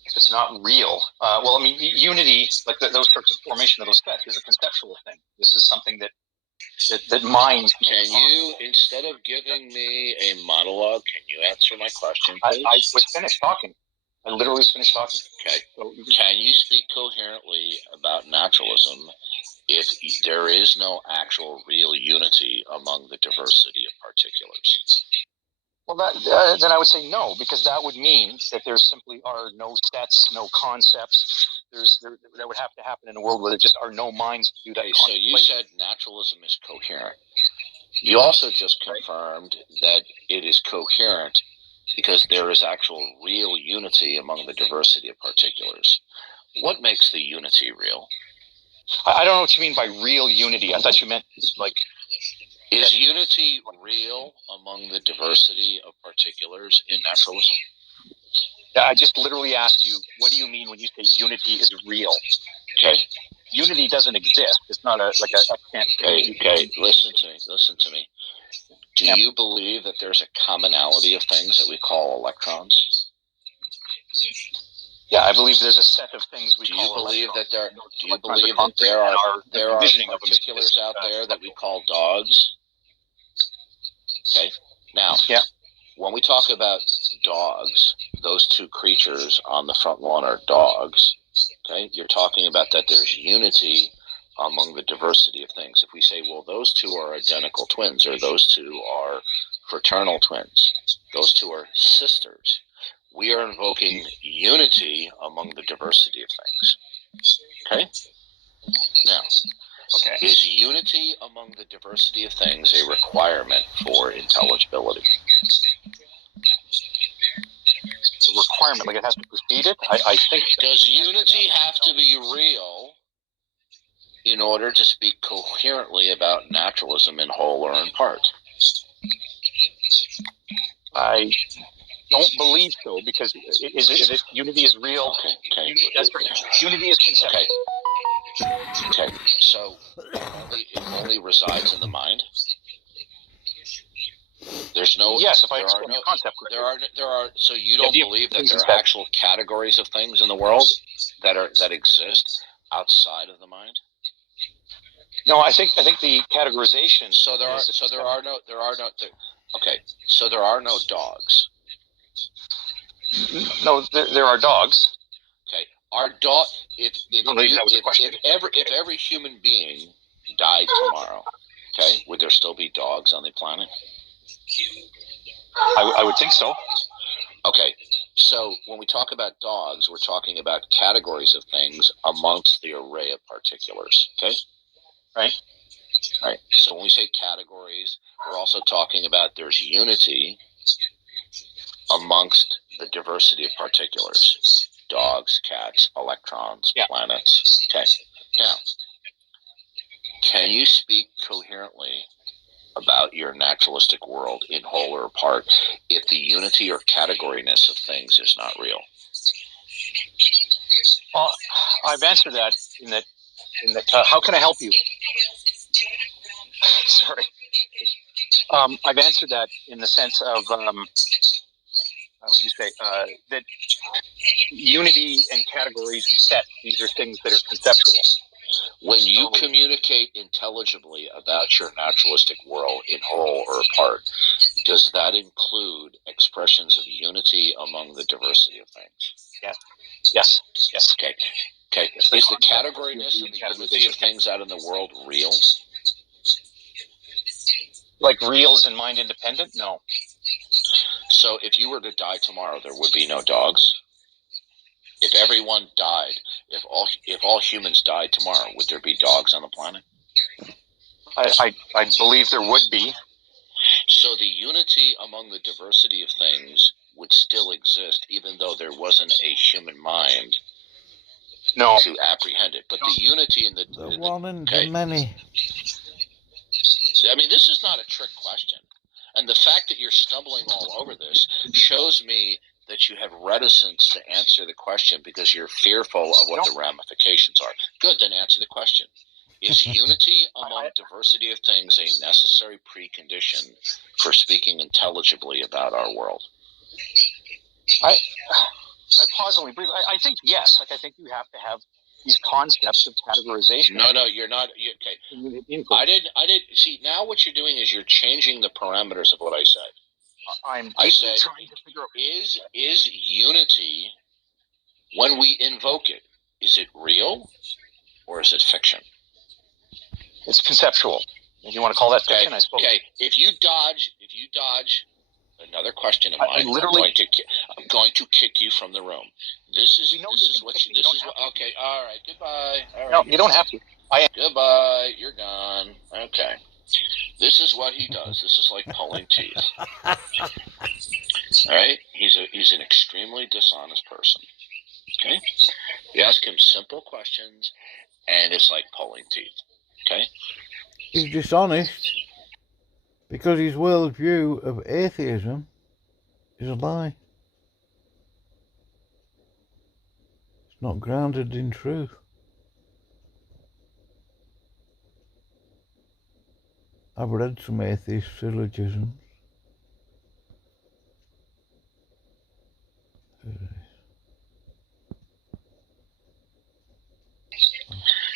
If it's not real, unity, like those sorts of formation of those sets, is a conceptual thing. This is something that minds. Can you, instead of giving me a monologue, can you answer my question, please? I was finished talking. I literally was finished talking. Okay. So, can you speak coherently about naturalism if there is no actual real unity among the diversity of particulars? Well, then I would say no, because that would mean that there simply are no sets, no concepts. That would have to happen in a world where there just are no minds to do that. So you said naturalism is coherent. You also just confirmed that it is coherent because there is actual real unity among the diversity of particulars. What makes the unity real? I don't know what you mean by real unity. I thought you meant like... Is unity real among the diversity of particulars in naturalism? Yeah, I just literally asked you, what do you mean when you say unity is real? Okay. Unity doesn't exist. It's not I can't... Okay, listen to me. Do you believe that there's a commonality of things that we call electrons? Yeah, I believe there's a set of things we call electrons. Do you believe that there are particulars out there that we call dogs? Okay. Now, when we talk about dogs, those two creatures on the front lawn are dogs. Okay, you're talking about that there's unity among the diversity of things. If we say, well, those two are identical twins, or those two are fraternal twins, those two are sisters, we are invoking unity among the diversity of things. Okay? Now, is unity among the diversity of things a requirement for intelligibility? A requirement, like it has to precede it? I think. Does unity have to be real in order to speak coherently about naturalism in whole or in part? I don't believe so, because is it unity is real? Okay. Unity is conceptual. Okay. So it only resides in the mind. There's no. Yes, if I explain the concept. There are. So you don't believe that there are actual categories of things in the world that exist outside of the mind? No, I think the categorization. So there are no. Okay. So there are no dogs. No, there are dogs. Okay. Are if every human being died tomorrow, okay, would there still be dogs on the planet? I would think so. Okay. So when we talk about dogs, we're talking about categories of things amongst the array of particulars. Okay? Right. So when we say categories, we're also talking about there's unity amongst the diversity of particulars. Dogs, cats, electrons, planets. Okay. Now, can you speak coherently about your naturalistic world in whole or part if the unity or categoryness of things is not real? Well, I've answered that in that how can I help you? Sorry. I've answered that in the sense of how would you say that unity and categories and sets, these are things that are conceptual. When you communicate intelligibly about your naturalistic world in whole or part, does that include expressions of unity among the diversity of things? Yes. Okay. Yes, is the categoryness and the unity of things out in the world real? Like real as in mind independent? No. So if you were to die tomorrow, there would be no dogs? If everyone died, if all humans died tomorrow, would there be dogs on the planet? I believe there would be. So the unity among the diversity of things would still exist, even though there wasn't a human mind to apprehend it. But the unity in the one and the many. I mean, this is not a trick question. And the fact that you're stumbling all over this shows me that you have reticence to answer the question because you're fearful of what the ramifications are. Good, then answer the question. Is unity among diversity of things a necessary precondition for speaking intelligibly about our world? I positively believe. I think yes. Like I think you have to have these concepts of categorization. No, you're not. Okay. I didn't. See, now what you're doing is you're changing the parameters of what I said. I said, trying to figure out is unity, when we invoke it, is it real or is it fiction? It's conceptual. If you want to call that fiction, I suppose. Okay. If you dodge another question of mine, I'm going to kick you from the room. Okay. All right. Goodbye. All right. No, you don't have to. Goodbye. You're gone. Okay. This is what he does. This is like pulling teeth. All right. He's an extremely dishonest person. Okay. You ask him simple questions, and it's like pulling teeth. Okay. He's dishonest because his worldview of atheism is a lie. It's not grounded in truth. I've read some atheist syllogisms.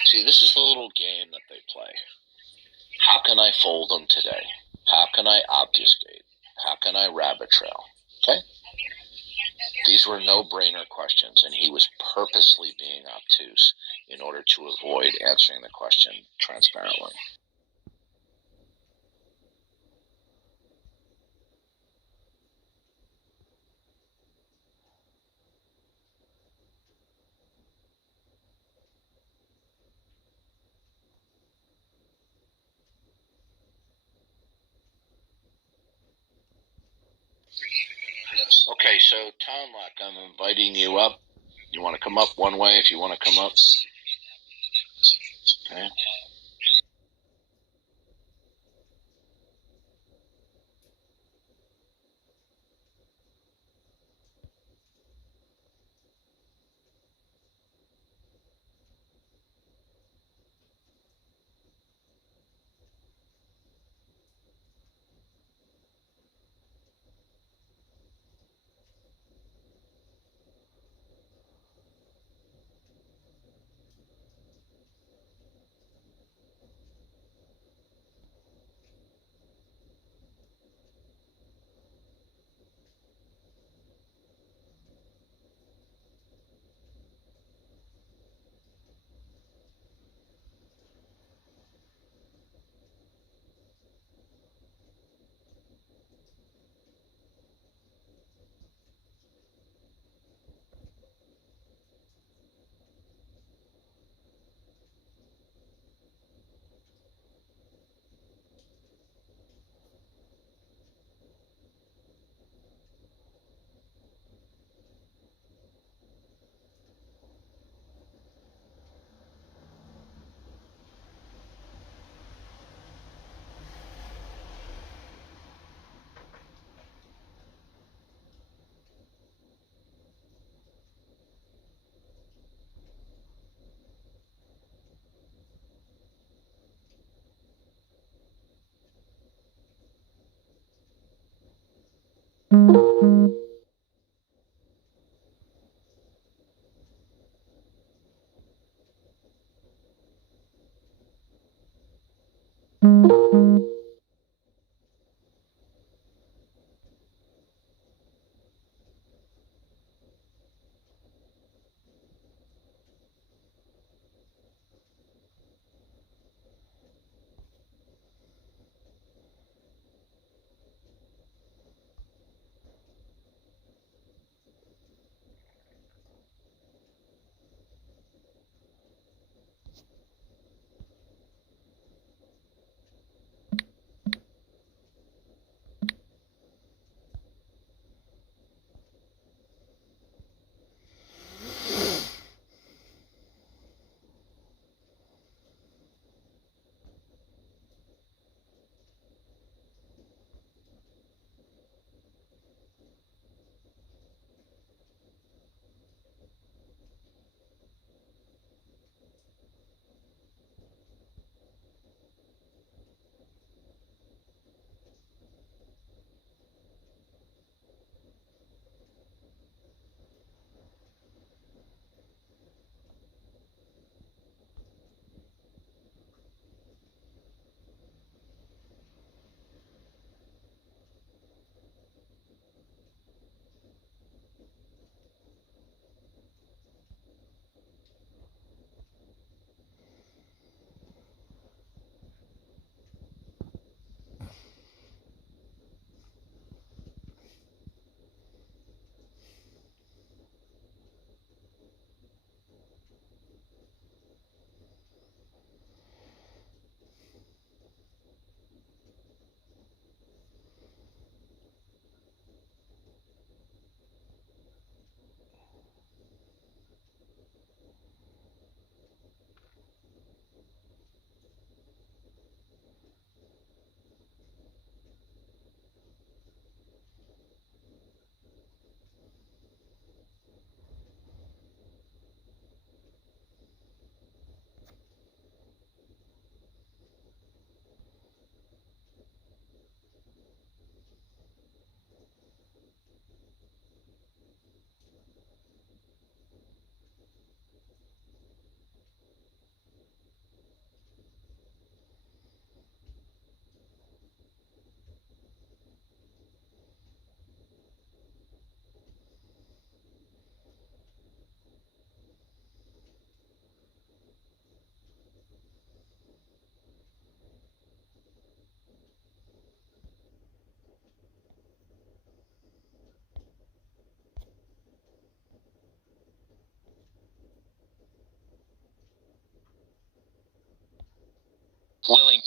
See, this is the little game that they play. How can I fool them today? How can I obfuscate? How can I rabbit trail? Okay? These were no-brainer questions, and he was purposely being obtuse in order to avoid answering the question transparently. Okay, so Tomlak, I'm inviting you up. You want to come up one way if you want to come up? Okay.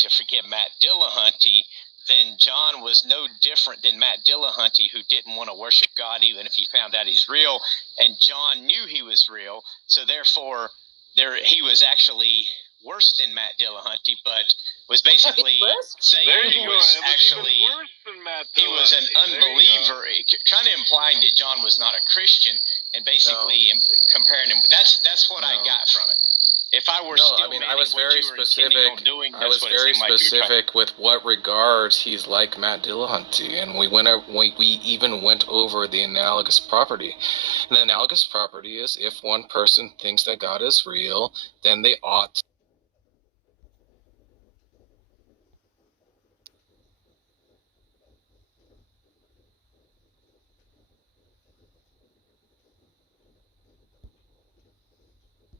to forget Matt Dillahunty, then John was no different than Matt Dillahunty, who didn't want to worship God even if he found out he's real. And John knew he was real, so therefore he was actually worse than Matt Dillahunty, but was basically saying he was actually he was an unbeliever, kind of implying that John was not a Christian, and basically comparing him. That's what I got from it. If I were still, I was very specific. I was very specific with what regards he's like Matt Dillahunty, and we even went over the analogous property. And the analogous property is if one person thinks that God is real, then they ought